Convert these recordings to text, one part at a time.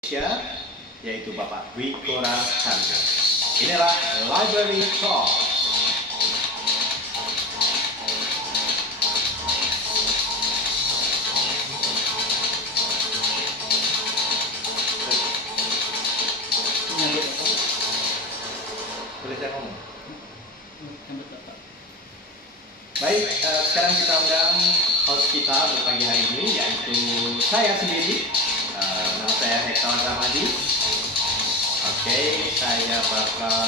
Indonesia, yaitu Bapak Dwi Kora Chandra. Inilah Library Talk. Boleh saya ngomong? Baik, sekarang kita undang host kita untuk pagi hari ini, yaitu saya sendiri. Nama saya Hektor Ramadi. Oke, saya bakal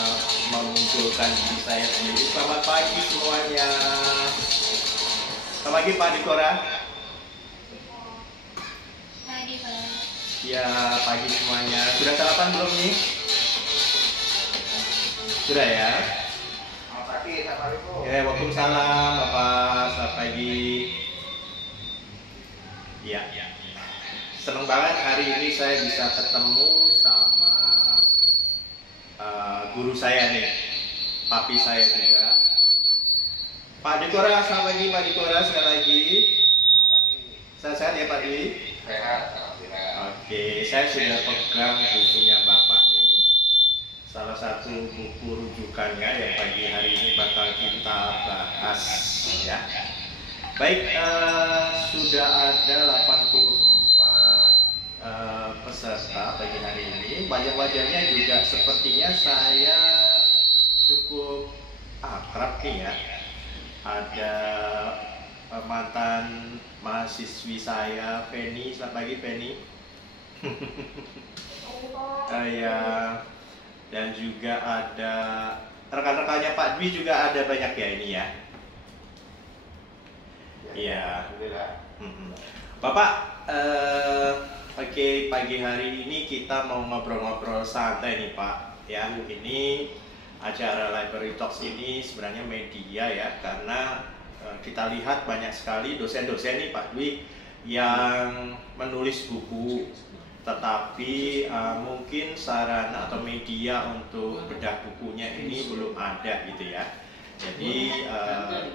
mengumpulkan diri saya sendiri. Selamat pagi semuanya. Selamat pagi Pak Dikora. Pagi Pak. Ya, pagi semuanya. Sudah sarapan belum nih? Sudah ya? Selamat pagi, Assalamualaikum. Ya, waalaikumsalam Bapak. Selamat pagi. Ya. Senang banget hari ini saya bisa ketemu sama guru saya nih, papi saya juga. Pak Dikora, selamat pagi Pak Dikora, sekali lagi. Selamat pagi. Sehat-sehat ya Pak Dwi? Sehat, alhamdulillah. Oke, saya sudah pegang bukunya Bapak nih. Salah satu buku rujukannya yang pagi hari ini bakal kita bahas ya. Baik, sudah ada 84 peserta pagi hari ini. Wajah-wajahnya juga sepertinya saya cukup akrab nih ya. Ada mantan mahasiswi saya, Penny. Selamat pagi Penny. Ya, dan juga ada rekan-rekannya Pak Dwi juga ada banyak ya ini ya. Iya. Alhamdulillah. Bapak, oke, pagi hari ini kita mau ngobrol-ngobrol santai nih Pak. Ya, ini acara Library Talks ini sebenarnya media ya, karena kita lihat banyak sekali dosen-dosen nih Pak Dwi yang menulis buku, tetapi mungkin sarana atau media untuk bedah bukunya ini belum ada gitu ya. Jadi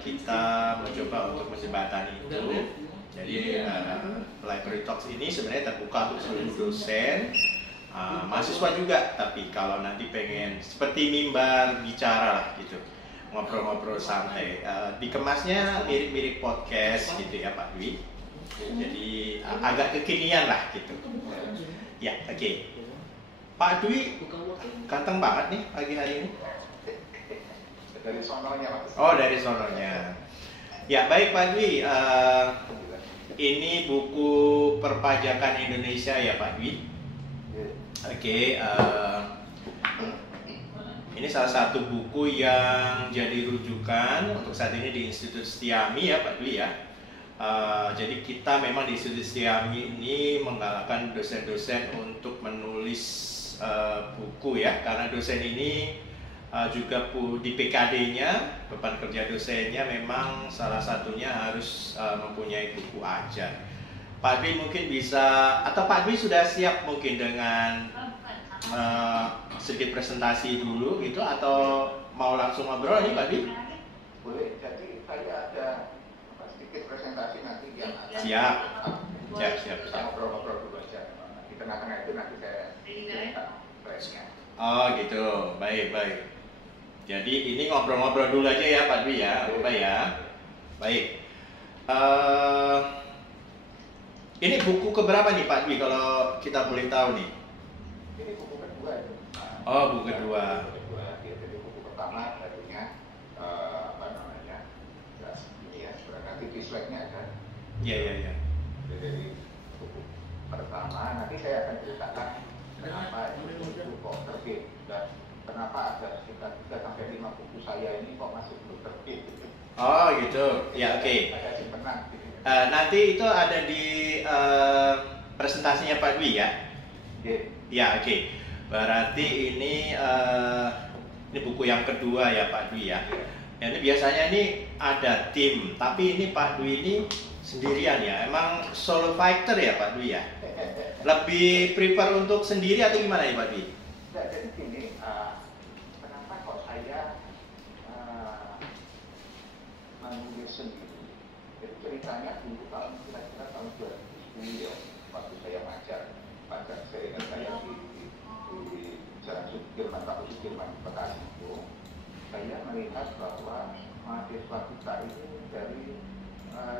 kita mencoba untuk menjembatani itu. Jadi Library Talks ini sebenarnya terbuka untuk seluruh dosen, mahasiswa juga. Tapi kalau nanti pengen seperti mimbar bicara lah gitu, ngobrol-ngobrol santai, dikemasnya mirip-mirip podcast gitu ya Pak Dwi. Jadi agak kekinian lah gitu. Ya, oke. Pak Dwi ganteng banget nih pagi hari ini. Dari sononya, Mas. Oh, dari sononya. Ya, baik Pak Dwi. Ini buku perpajakan Indonesia ya Pak Dwi. Oke. Ini salah satu buku yang jadi rujukan untuk saat ini di Institut Setiami ya Pak Dwi ya. Jadi kita memang di Institut Setiami ini menggalakkan dosen-dosen untuk menulis buku ya, karena dosen ini juga di PKD-nya, beban kerja dosennya memang salah satunya harus mempunyai buku ajar. Pak Dwi mungkin bisa, atau Pak Dwi sudah siap mungkin dengan sedikit presentasi dulu gitu, atau mau langsung ngobrol nih Pak Dwi? Boleh, jadi saya ada sedikit presentasi nanti yang akan Siap. kita ngobrol-ngobrol dulu aja. Di tengah-tengah itu nanti saya cerita flashnya. Oh gitu, baik. Jadi ini ngobrol-ngobrol dulu aja ya Pak Dwi ya, Bapak ya. Baik. Ini buku keberapa nih Pak Dwi kalau kita boleh tahu nih? Ini buku kedua itu. Oh, buku kedua. Jadi buku pertama tadinya apa namanya? Ini ya, nanti di slide-nya ada. Iya. Jadi buku pertama nanti saya akan ceritakan kenapa itu kok terbit dan kenapa ada sekitar 3 sampai 5 buku saya ini kok masih belum terbit. Oh gitu. Ya oke. Ada simpenan. Gitu. Nanti itu ada di presentasinya Pak Dwi ya. Ya oke. Berarti ini buku yang kedua ya Pak Dwi ya. Ya, ini biasanya ini ada tim, tapi ini Pak Dwi ini sendirian ya. Emang solo fighter ya Pak Dwi ya. Lebih prefer untuk sendiri atau gimana ya Pak Dwi? Nah, jadi gini, kenapa kok saya menulis sendiri? Jadi ceritanya dulu kira-kira tahun 2010 ya, waktu saya ngajar saya ingat saya di Jalan Sudirman, Pak Sudirman, Bekasi itu, saya melihat bahwa mahasiswa kita ini dari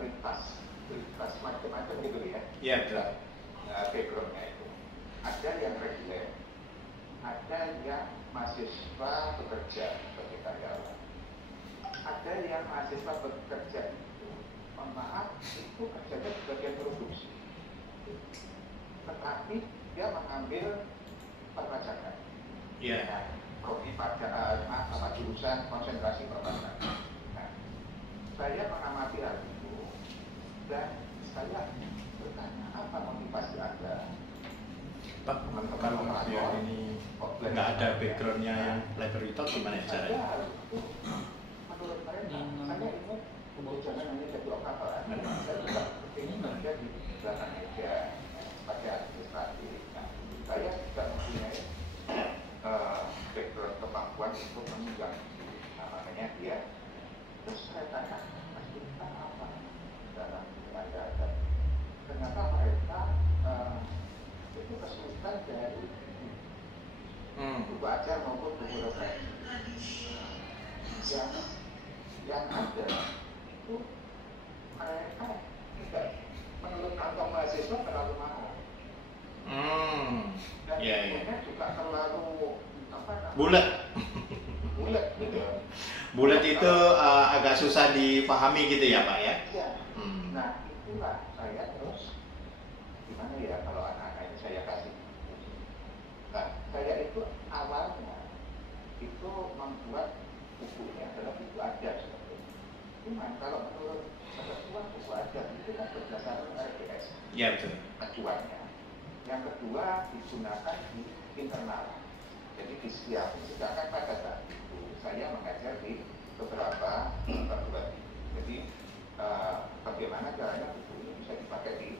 lintas macam-macam gitu ya. Iya, betul. Backgroundnya itu. Ada yang reguler, ada yang mahasiswa bekerja sebagai karyawan, ada yang mahasiswa bekerja itu, mohon maaf, itu kerjanya di bagian produksi, tetapi dia mengambil perpajakan. Iya. Nah, prodi pajak, jurusan konsentrasi perpajakan. Nah, saya mengamati hal itu dan saya bertanya apa motivasi Anda? Pak, kalau biar ini nggak ada backgroundnya yang library talk gimana caranya? Menurut mereka, saya ini jangan hanya jadi operator, saya juga ingin kerja di belakang meja sebagai administratif. Nah, saya tidak mempunyai background kemampuan untuk menunjang, makanya dia. Terus saya tanya, mas kita apa dalam Anda? Ternyata mereka itu kesulitan dari buku ajar maupun buku referensi yang ada itu mereka tidak, menurut kantong mahasiswa terlalu mahal dan bukunya juga terlalu bulat gitu. Bulat itu agak susah dipahami gitu ya Pak ya? Iya. Nah itulah saya terus gimana ya kalau anak-anak ini saya kasih. Nah, saya itu awalnya itu membuat bukunya adalah buku ajar sebetulnya. Cuman kalau menurut ketentuan buku ajar itu kan berdasarkan RPS. Iya betul. Acuannya. Yang kedua digunakan di internal. Jadi disiapkan. Sedangkan pada saat itu saya mengajar di beberapa perguruan. Jadi bagaimana caranya buku ini bisa dipakai di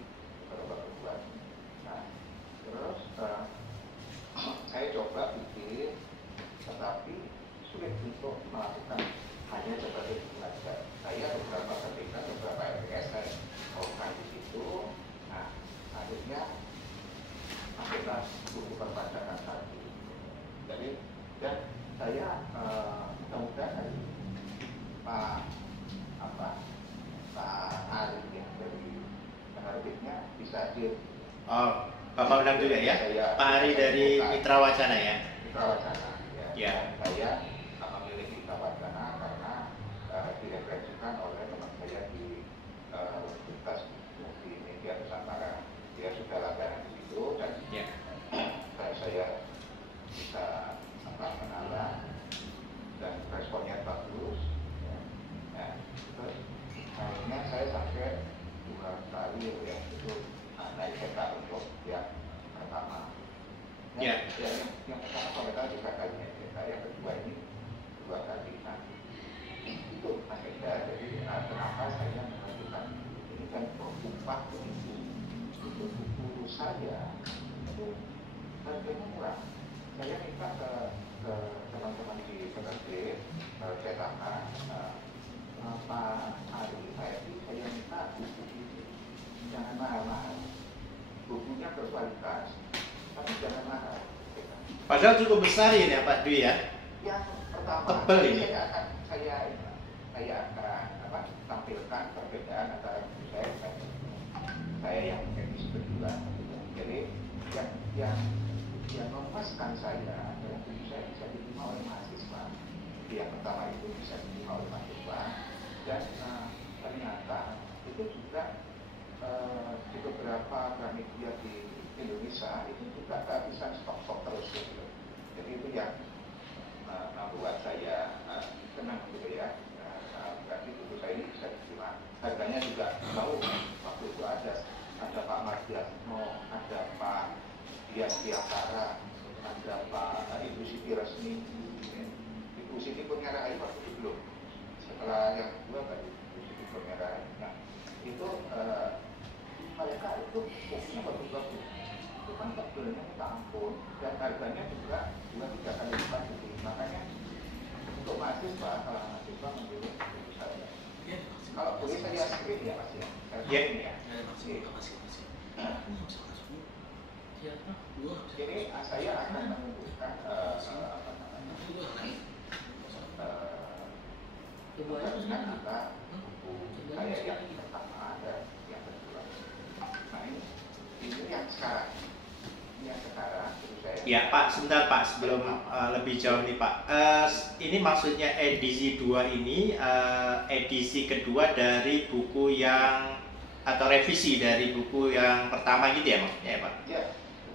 beberapa perguruan. Nah, terus saya coba bikin, tetapi sulit untuk melakukan hanya sebagai buku ajar. Saya beberapa ketika beberapa LPS saya melakukan di situ. Nah, akhirnya masuklah buku perpajakan tadi. Jadi, dan saya mudah-mudahan Pak Ari yang dari penerbitnya bisa hadir. Oh, Bapak undang juga ya? Pak Ari dari Mitra Wacana ya? Mitra Wacana, ya. Saya memilih Mitra Wacana karena direferensikan oleh teman saya di Universitas di Media Nusantara. Dia sudah langganan di situ dan saya bisa mengalah dan responnya bagus. Ya. Nah, terus akhirnya saya sampai 2 kali ya itu naik kereta untuk yang pertama. Yang pertama kalau kita 3 kali naik kereta, yang kedua ini 2 kali. Nah, itu akhirnya jadi kenapa saya menentukan ini kan upah untuk buku saya itu harganya murah. Saya minta ke teman-teman di penerbit cetakan Pak Ari, saya minta buku ini jangan mahal-mahal, bukunya berkualitas, tapi jangan mahal. Padahal cukup besar ini ya Pak Dwi ya? Yang pertama, tebel ini. Saya akan tampilkan perbedaan antara buku saya yang teknis berdua. Jadi yang memuaskan saya adalah buku saya bisa diterima oleh mahasiswa. Yang pertama itu bisa diterima oleh mahasiswa dan ternyata itu juga di beberapa Gramedia di Indonesia itu juga kehabisan stok terus gitu. Jadi itu yang membuat saya senang gitu ya. Berarti buku saya ini bisa diterima. Harganya juga tahu waktu itu ada Pak Mardiasno, ada Pak Dias Tiapara, ada Pak Ibu Siti Resmi. Ibu Siti Purnyarai waktu itu belum. Setelah yang kedua baru Ibu Siti Purnyarai. Nah, itu mereka itu bukunya bagus-bagus. Itu kan tebelnya minta ampun dan harganya juga 2-3 kali lipat gitu. Makanya untuk mahasiswa, kalau mahasiswa memilih buku saya. Kalau boleh saya screen ya Mas ya. Iya. Ini saya akan menunjukkan apa namanya perbandingan antara buku saya yang pertama dan yang kedua. Nah ini yang sekarang. Terus saya. Ya Pak, sebentar Pak, sebelum lebih jauh nih Pak. Ini maksudnya edisi 2 ini edisi kedua dari buku yang atau revisi dari buku yang pertama gitu ya maksudnya ya Pak? Ya,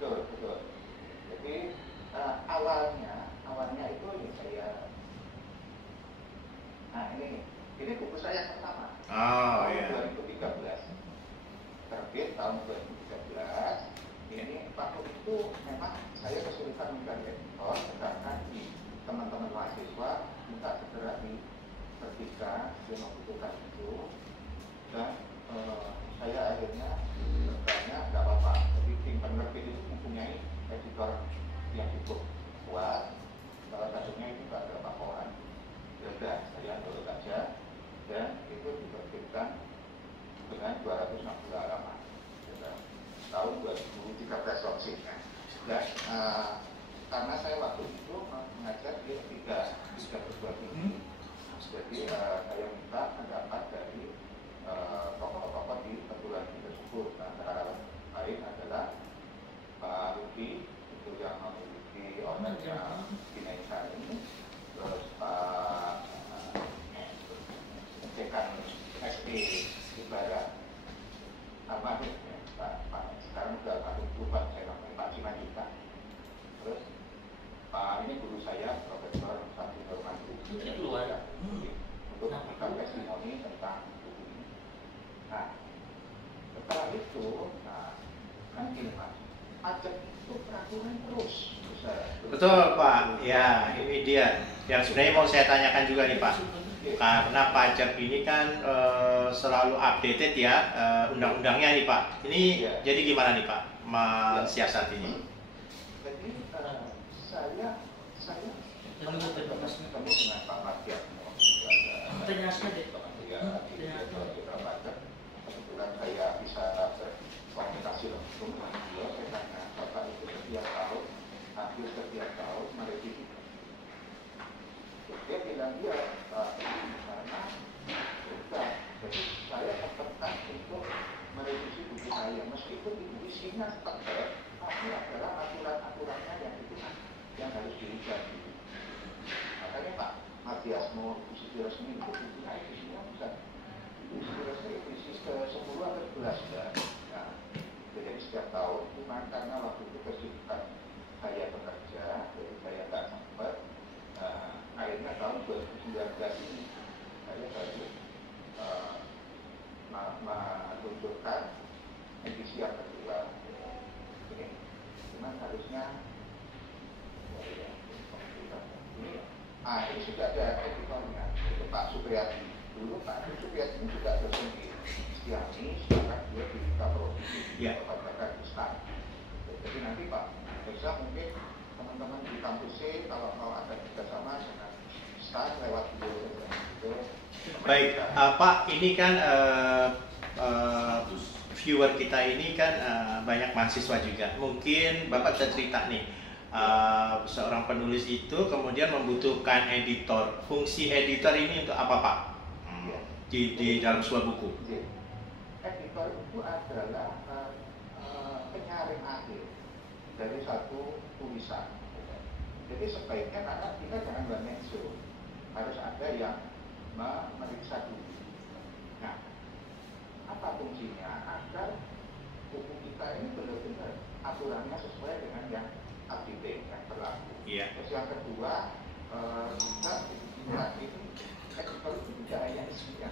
betul. Jadi awalnya itu ya saya. Nah ini buku saya yang pertama. Oh tahun ya. 2013. Terbit tahun 2013. Ini waktu itu memang saya kesulitan mencari editor karena teman-teman mahasiswa minta segera diterbitkan dia membutuhkan itu, dan saya akhirnya bertanya nggak apa-apa. Jadi tim penerbit itu mempunyai editor yang cukup kuat, salah satunya itu Pak Pak Koran. Ya udah, saya nurut aja dan itu diterbitkan dengan 260 halaman. Tahun 2013 maksudnya. Dan karena saya waktu itu mengajar di tiga perguruan tinggi, jadi saya minta pendapat dari tokoh-tokoh di perguruan tinggi tersebut. Antara lain adalah Pak Rudi, itu yang memiliki ownernya Bineka ini, terus Pak Dekan SD Ibarat, sama Pak sekarang sudah Pak Tuban, saya namanya Pak Cimajuta. Terus Pak ini guru saya Profesor Sati Normanti untuk memberikan testimoni tentang buku ini. Nah setelah itu, kan gini Pak, pajak itu peraturan terus. Betul Pak, ya ini dia yang sebenarnya mau saya tanyakan juga nih Pak. Karena pajak ini kan selalu updated ya undang-undangnya nih Pak. Ini jadi gimana nih Pak mensiasatinya? Jadi saya ketemu dengan Pak Matiak. Kebetulan saya bisa berkomunikasi langsung dengan beliau. Saya tanya, Bapak itu hampir setiap tahun merevisi. Dia bilang dia karena sudah, jadi saya tertekan untuk merevisi buku saya, meskipun itu isinya tebal, tapi adalah aturan-aturannya yang itu yang harus dirubah. Makanya Pak Matiasmo edisi resmi itu bukunya isinya bisa edisi resmi edisi ke-10 atau 11 ya. Nah, jadi setiap tahun cuma karena waktu itu kesibukan saya bekerja, jadi saya nggak sempat. Akhirnya tahun 2019 ini saya baru menunjukkan edisi yang kedua. Ini cuman harusnya ini sudah ada editornya, itu Pak Supriyadi. Dulu Pak Supriyadi ini juga dosen di Istiani, sekarang dia di Kaprodi, Bapak Islam. Jadi nanti Pak bisa mungkin teman-teman di kampus C kalau mau ada kerjasama dengan STAN lewat video gitu. Baik, Pak, ini kan viewer kita ini kan banyak mahasiswa juga. Mungkin Bapak bisa cerita nih, seorang penulis itu kemudian membutuhkan editor. Fungsi editor ini untuk apa Pak? Di dalam sebuah buku. Editor itu adalah penyaring akhir dari satu tulisan. Jadi sebaiknya karena kita jangan bermensu, harus ada yang memeriksa dulu. Nah, apa fungsinya? Agar buku kita ini benar-benar aturannya sesuai dengan yang up-to-date, yang berlaku. Terus yang kedua, kita itu editor itu tidak hanya isinya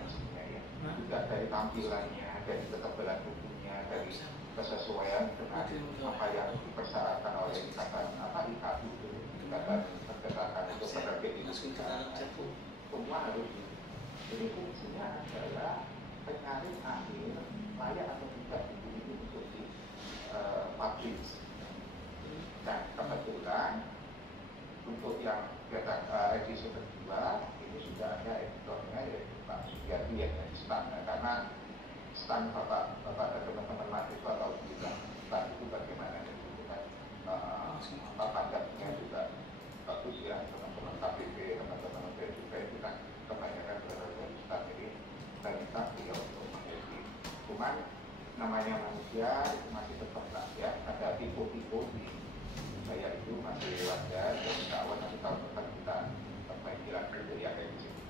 ya, juga dari tampilannya, dari ketebalan bukunya, dari kesesuaian dengan apa yang dipersyaratkan oleh ikatan IKU itu, ikatan percetakan untuk penerbit itu semua harus. Jadi fungsinya adalah penyaring akhir layak atau tidak buku itu untuk di publish. Dan kebetulan untuk yang edisi kedua ini sudah ada editornya, yaitu Pak Sugiyadi yang dari STAN. Karena STAN Bapak dan teman-teman mahasiswa tahu juga STAN itu bagaimana. Jokowi. Saya itu masih wajar dan insya Allah nanti tahun depan kita perbaiki lagi dari apa yang disini.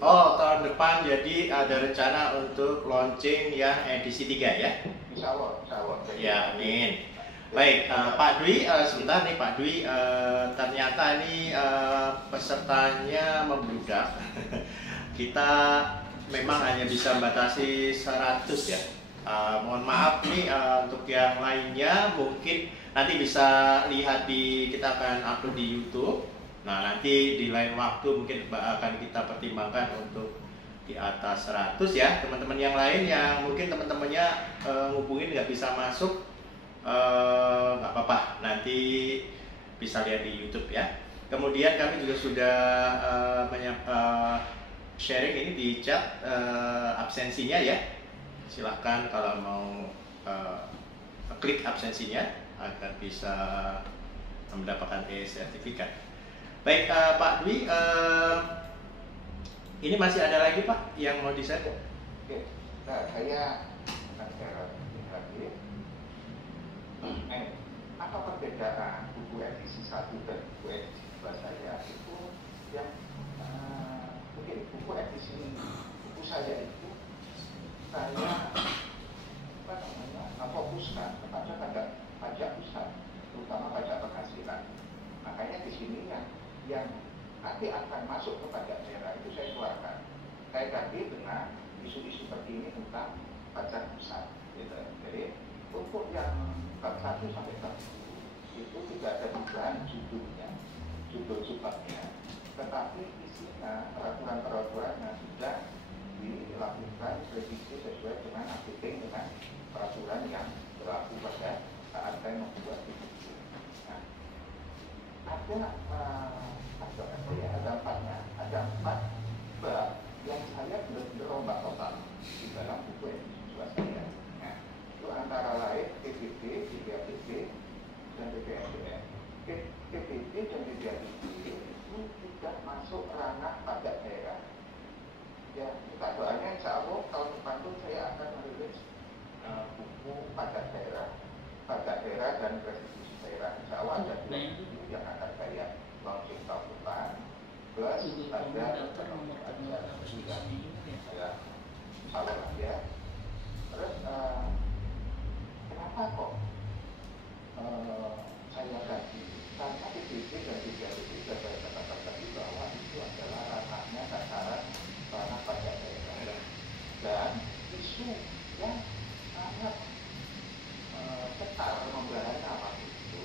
Oh, tahun depan jadi ada rencana untuk launching yang edisi 3 ya? Insya Allah. Ya, amin. Baik, Pak Dwi, sebentar nih Pak Dwi, ternyata ini pesertanya membludak. Kita memang hanya bisa membatasi 100 ya. Mohon maaf nih untuk yang lainnya mungkin nanti bisa lihat kita akan upload di YouTube. Nah, nanti di lain waktu mungkin akan kita pertimbangkan untuk di atas 100 ya. Teman-teman yang lain yang mungkin teman-temannya ngubungin nggak bisa masuk, nggak apa-apa, nanti bisa lihat di YouTube ya. Kemudian kami juga sudah sharing ini di chat absensinya ya. Silahkan kalau mau klik absensinya agar bisa mendapatkan sertifikat. Baik, Pak Dwi, ini masih ada lagi Pak yang mau di-share? Oke, nah saya akan share lagi. Apa perbedaan buku edisi 1 dan buku edisi 2 saya itu yang mungkin buku edisi buku saya itu saya fokuskan kepada pajak pusat, terutama pajak penghasilan. Makanya di sini yang nanti akan masuk ke pajak daerah itu saya keluarkan. Saya ganti dengan isu-isu seperti ini tentang pajak pusat. Gitu. Jadi untuk yang bab 1 sampai bab 10 itu tidak ada perubahan judul subbabnya, tetapi isinya peraturan-peraturannya sudah dilakukan revisi sesuai dengan updating dengan peraturan yang berlaku pada saat saya membuat itu. Nah, ada 4 bab yang saya benar-benar rombak total di dalam buku edisi 2 saya. Nah, itu antara lain PPP, PPAPP, dan PPSDM. PPP dan PPAPP itu tidak masuk ranah pajak daerah. Ya, kita doanya insya Allah tahun depan pun saya akan merilis buku pajak daerah dan restitusi daerah. Insya Allah ada 2 buku yang akan saya launching tahun depan. Plus ada saya salah ya. Terus kenapa kok saya ganti? Karena PPP dan PPAPP sudah saya katakan tadi bahwa itu adalah ranahnya tataran ranah pajak daerah dan isu yang sangat ketat membahasnya apa itu.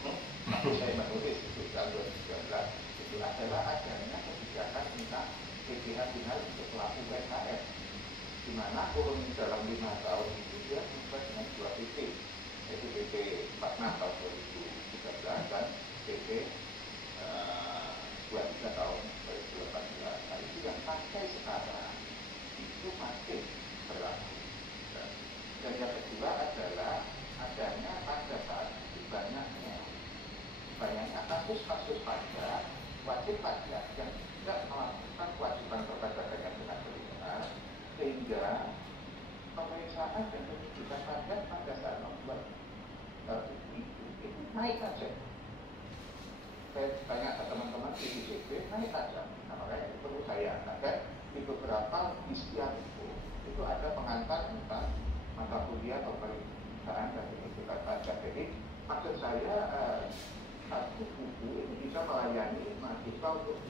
Tapi saya menulis itu tahun 2019 itu adalah adanya kebijakan tentang PPh untuk pelaku UMKM, di mana kurun dalam 5 tahun itu dia membuatnya 2 PP, yaitu PP 46 tahun 2013 dan PP 23 tahun 2018. Nah, itu yang sampai sekarang itu masih berlaku. Dan yang kedua adalah adanya pada saat itu banyaknya kasus-kasus pajak, wajib pajak yang tidak melakukan kewajiban perpajakan yang benar, sehingga pemeriksaan dan penyidikan pajak pada saat membuat itu naik saja. Saya tanya ke teman-teman di DCP, naik saja. Nah, makanya itu perlu saya angkat di beberapa istilah itu ada pengantar tentang mata kuliah pemeriksaan dan penyidikan pajak. Jadi maksud saya satu buku ini bisa melayani mahasiswa untuk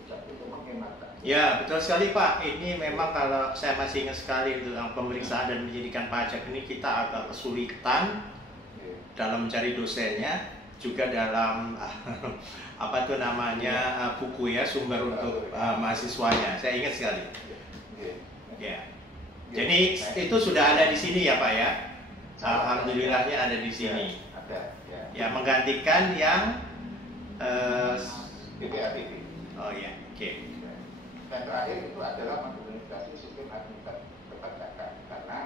menghemat. Ya, betul sekali Pak. Ini memang kalau saya masih ingat sekali tentang pemeriksaan dan penyidikan pajak ini kita agak kesulitan dalam mencari dosennya, juga dalam apa itu namanya buku ya, sumber untuk mahasiswanya. Saya ingat sekali. Ya. Jadi itu sudah ada di sini ya Pak ya. Alhamdulillahnya ada di sini. Ya, menggantikan yang PPAPP. Oh ya, oke. Dan terakhir itu adalah mengimplementasi sistem administrasi perpajakan, karena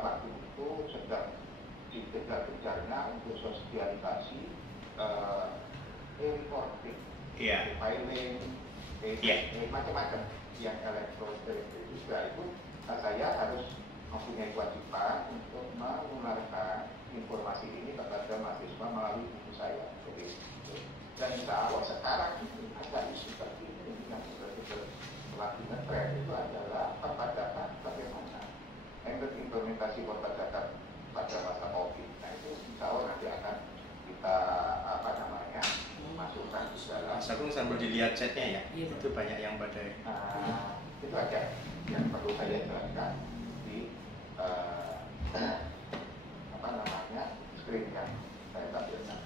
waktu itu sedang dikejar-kejarnya untuk sosialisasi e-reporting, filing, macam-macam yang elektronik juga itu. Saya harus mempunyai kewajiban untuk mengeluarkan informasi ini kepada mahasiswa melalui buku saya. Jadi, dan insya Allah sekarang ini ada isu seperti ini yang betul-betul lagi ngetrend itu adalah perpajakan bagaimana implementasi perpajakan pada masa COVID. Nah itu insya Allah nanti akan kita masukkan di dalam. Mas Agung sambil dilihat chatnya ya, itu banyak yang pada. Itu aja yang perlu saya jelaskan di screen yang saya tampilkan.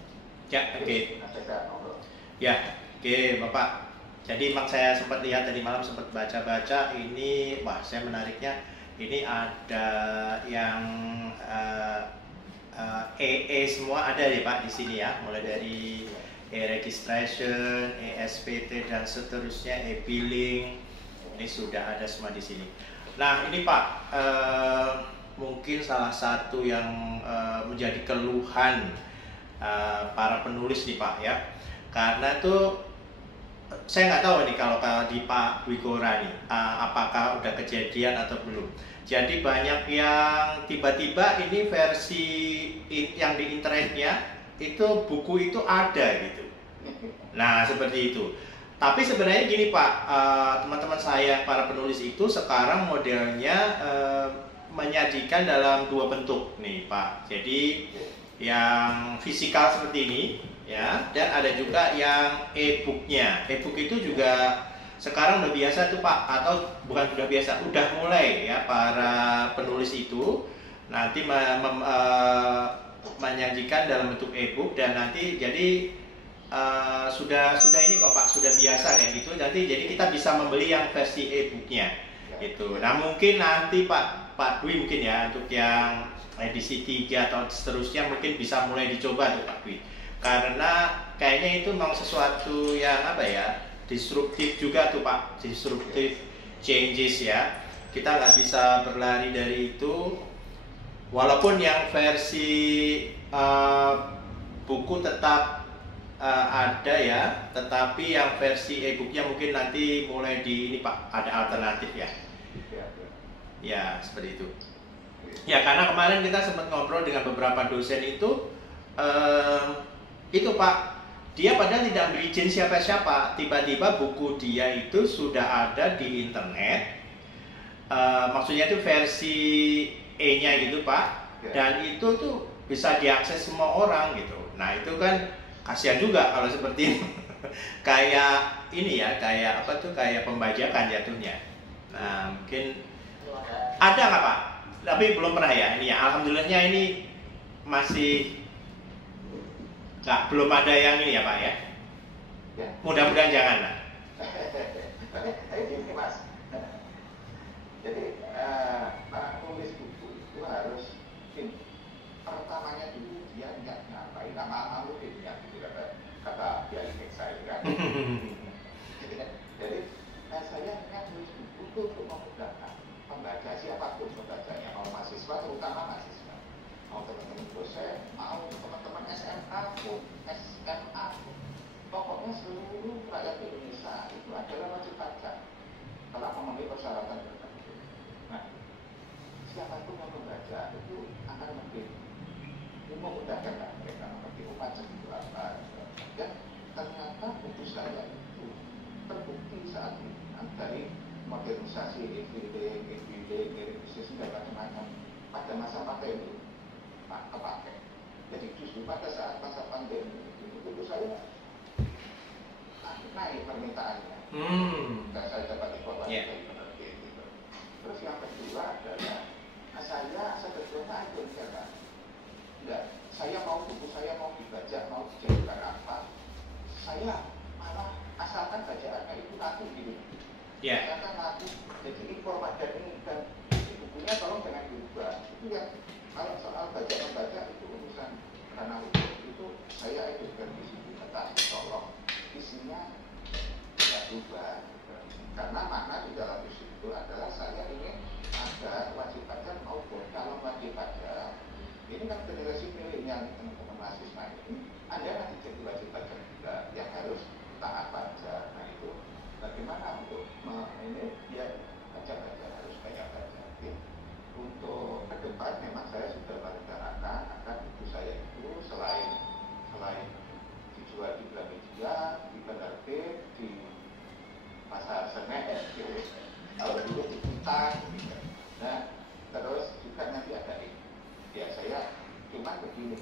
Ya, oke. Ya, oke Bapak. Jadi memang saya sempat lihat tadi malam, sempat baca-baca ini, wah saya menariknya ini ada yang EE semua ada ya Pak di sini ya, mulai dari e-registration, e-SPT dan seterusnya, e-billing, ini sudah ada semua di sini. Nah ini Pak, mungkin salah satu yang menjadi keluhan para penulis nih Pak ya, karena tuh saya nggak tahu nih kalau di Pak Wigora nih, apakah udah kejadian atau belum. Jadi banyak yang tiba-tiba ini versi yang di internetnya itu buku itu ada gitu. Nah seperti itu. Tapi sebenarnya gini Pak, teman-teman saya para penulis itu sekarang modelnya menyajikan dalam dua bentuk nih Pak. Jadi yang fisikal seperti ini ya, dan ada juga yang e-booknya. E-book itu juga sekarang udah biasa tuh Pak, atau bukan sudah biasa, udah mulai ya para penulis itu nanti menyajikan dalam bentuk e-book, dan nanti jadi sudah ini kok Pak, sudah biasa kayak gitu. Nanti jadi kita bisa membeli yang versi e-booknya gitu. Nah mungkin nanti Pak Dwi mungkin ya untuk yang edisi 3 atau seterusnya mungkin bisa mulai dicoba tuh Pak Dwi, karena kayaknya itu memang sesuatu yang apa ya, disruptif juga tuh Pak, disruptif changes ya. Kita nggak bisa berlari dari itu, walaupun yang versi buku tetap ada ya, tetapi yang versi e-booknya mungkin nanti mulai di ini Pak, ada alternatif ya. Ya seperti itu. Ya karena kemarin kita sempat ngobrol dengan beberapa dosen itu Pak, dia padahal tidak berizin siapa-siapa, tiba-tiba buku dia itu sudah ada di internet, maksudnya itu versi E-nya gitu Pak, dan itu tuh bisa diakses semua orang gitu. Nah itu kan kasihan juga kalau seperti ini. Kayak ini ya, kayak apa tuh, kayak pembajakan jatuhnya. Nah mungkin ada nggak Pak? Tapi belum pernah ya ini ya. Alhamdulillahnya ini masih belum ada yang ini ya Pak ya. Mudah-mudahan jangan lah. Ini Mas. Jadi Pak tulis buku itu harus pertamanya dulu dia nggak ngapain, nama malu dia gitu kata dia saya kan. Jadi saya ingat tulis buku itu untuk memudahkan pembaca, siapapun pembacanya, mau mahasiswa, terutama mahasiswa, mau teman-teman dosen, mau teman-teman SMA pun, SMA pun, pokoknya seluruh rakyat Indonesia itu adalah wajib pajak telah memenuhi persyaratan tertentu. Nah, siapapun yang membaca itu akan lebih memudahkan mereka mengerti pajak itu apa. Dan ternyata buku saya itu terbukti saat ini dari modernisasi e-filing, e-bisnis dan macam-macam pada masa pandemi kepakai. Jadi justru pada saat masa pandemi itu saya naik permintaannya. Dan saya dapat informasi dari penerbit gitu. Terus yang kedua adalah saya sebetulnya itu enggak. Saya mau buku saya mau dibaca, mau dijadikan apa? Saya malah asalkan bacaannya itu laku gitu. Asalkan laku. Jadi informasi dan bukunya tolong jangan diubah. Itu yang kalau soal baca membaca itu urusan karena itu saya edukkan di situ, tetapi tolong isinya tidak berubah. Karena makna di dalam isu itu adalah saya ingin agar wajib pajak maupun calon wajib pajak ini kan generasi milenial teman-teman mahasiswa ini, Anda nanti jadi wajib pajak juga yang harus taat pajak. Nah itu bagaimana untuk ini dia baca-baca harus banyak baca. Untuk ke depan memang saya sudah merencanakan akan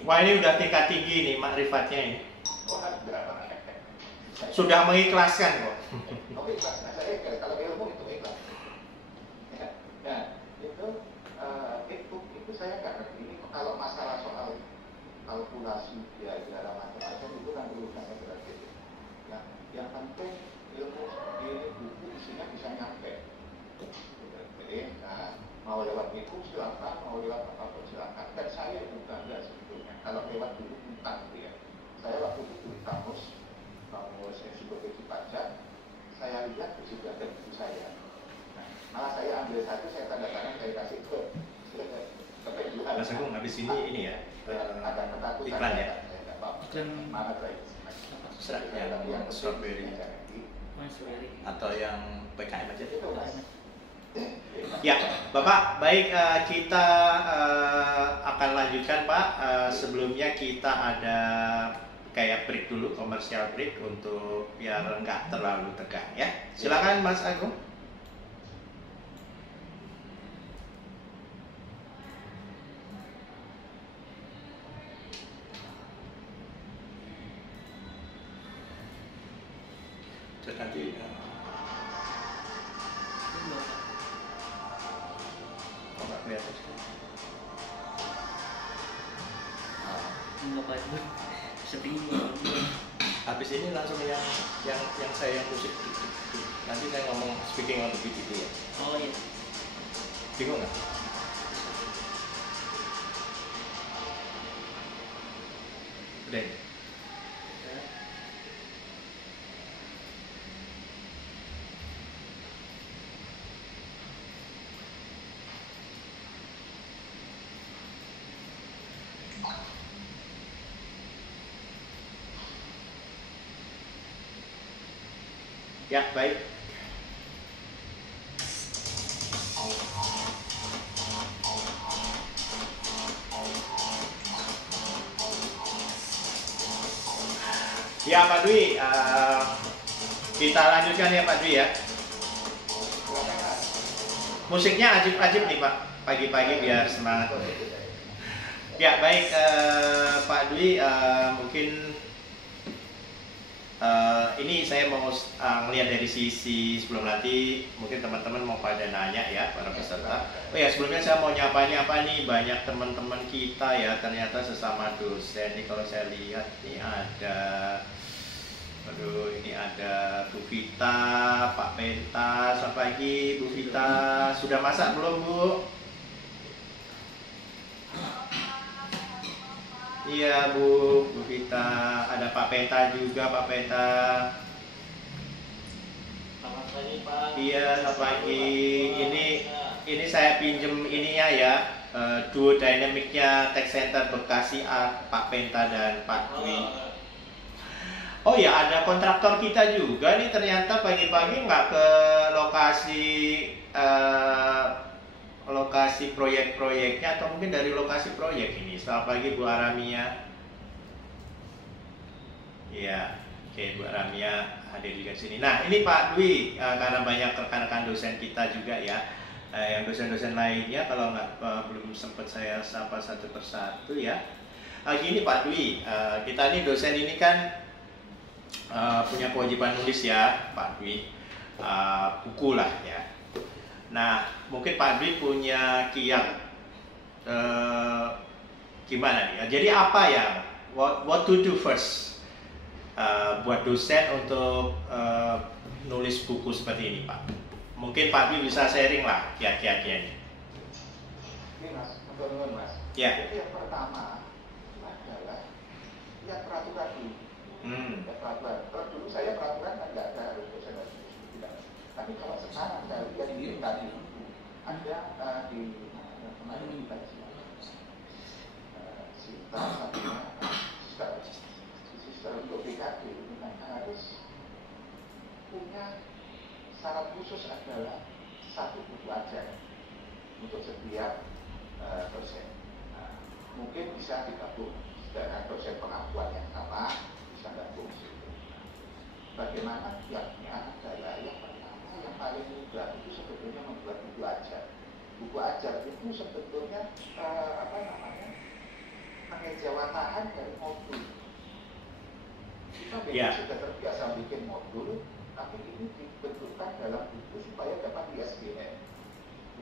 Wah, ini udah tingkat tinggi nih makrifatnya ini. Wah, enggak. Sudah mengikhlaskan kok. Oh, ikhlas. Nah, saya ikhlas. Kalau ilmu itu ikhlas. Ya, nah, itu saya nggak ngerti. Ini kalau masalah soal kalkulasi biaya macam-macam itu kan urusannya berarti. Nah, yang penting ilmu ini buku isinya bisa nyampe. Jadi, nah, mau lewat buku silakan, mau lewat apapun silakan. Dan saya juga enggak sebetulnya. Kalau lewat buku tentang ya, saya waktu itu di kamus ensiklopedia pajak, saya lihat di situ ada buku saya. Nah, malah saya ambil satu, saya tanda tangan, saya kasih ke penjual. Mas Agung, habis ini ya, ada ketakutan iklan ya? Iklan mana terakhir? Yang strawberry atau yang PKM aja? Ya, Bapak, baik, kita akan lanjutkan Pak. Sebelumnya kita ada kayak break dulu, komersial break untuk biar nggak terlalu tegang ya. Silakan Mas Agung. Terus nanti nggak kelihatan sih. Habis ini langsung yang saya yang musik. Nanti saya ngomong speaking on the beat itu ya. Oh iya. Bingung nggak? Udah. Ya, baik. Ya Pak Dwi, kita lanjutkan ya Pak Dwi ya. Musiknya ajib-ajib nih Pak, pagi-pagi biar semangat. Ya baik Pak Dwi, mungkin ini saya mau ngelihat dari sisi sebelum nanti mungkin teman-teman mau pada nanya ya para peserta. Oh ya sebelumnya saya mau nyapa nih banyak teman-teman kita ya ternyata sesama dosen nih kalau saya lihat nih ada, aduh ini ada Bu Vita, Pak Pentas, selamat pagi Bu Vita, sudah masak belum Bu? Iya Bu Vita, ada Pak Penta juga, Pak Penta. Selamat pagi Pak. Iya, selamat pagi. Ini saya pinjem ininya ya, duo dynamicnya Tech Center Bekasi Pak Penta dan Pak Dwi. Oh ya, ada kontraktor kita juga nih ternyata pagi-pagi nggak ke lokasi proyek-proyeknya atau mungkin dari lokasi proyek ini. Selamat pagi Bu Aramia. Iya, oke Bu Aramia hadir juga sini. Nah ini Pak Dwi, karena banyak rekan-rekan dosen kita juga ya, yang dosen-dosen lainnya kalau nggak belum sempat saya sapa satu persatu ya. Gini Pak Dwi, kita nih dosen ini kan punya kewajiban nulis ya Pak Dwi, buku lah ya. Nah, mungkin Pak Dwi punya kiat gimana nih? Jadi apa ya? What to do first buat dosen untuk nulis buku seperti ini, Pak? Mungkin Pak Dwi bisa sharing lah kiat-kiatnya ini. Ini Mas, teman-teman Mas. Ya. Jadi yang pertama adalah lihat peraturan dulu. Ya, peraturan. Kalau dulu saya peraturan kan nggak ada harus dosen harus tidak. Tapi kalau sekarang saya lihat ini tadi ada di kemarin kita sistem untuk BKD itu kan harus punya syarat khusus adalah satu buku ajar untuk setiap dosen. Nah, mungkin bisa digabung dengan dosen pengakuan yang sama bisa gabung situ. Bagaimana kiatnya adalah yang pertama yang paling mudah itu sebetulnya membuat buku ajar. Buku ajar itu sebetulnya kejawatan dari modul. Kita sudah terbiasa bikin modul, tapi ini dibentukkan dalam buku supaya dapat di ISBN,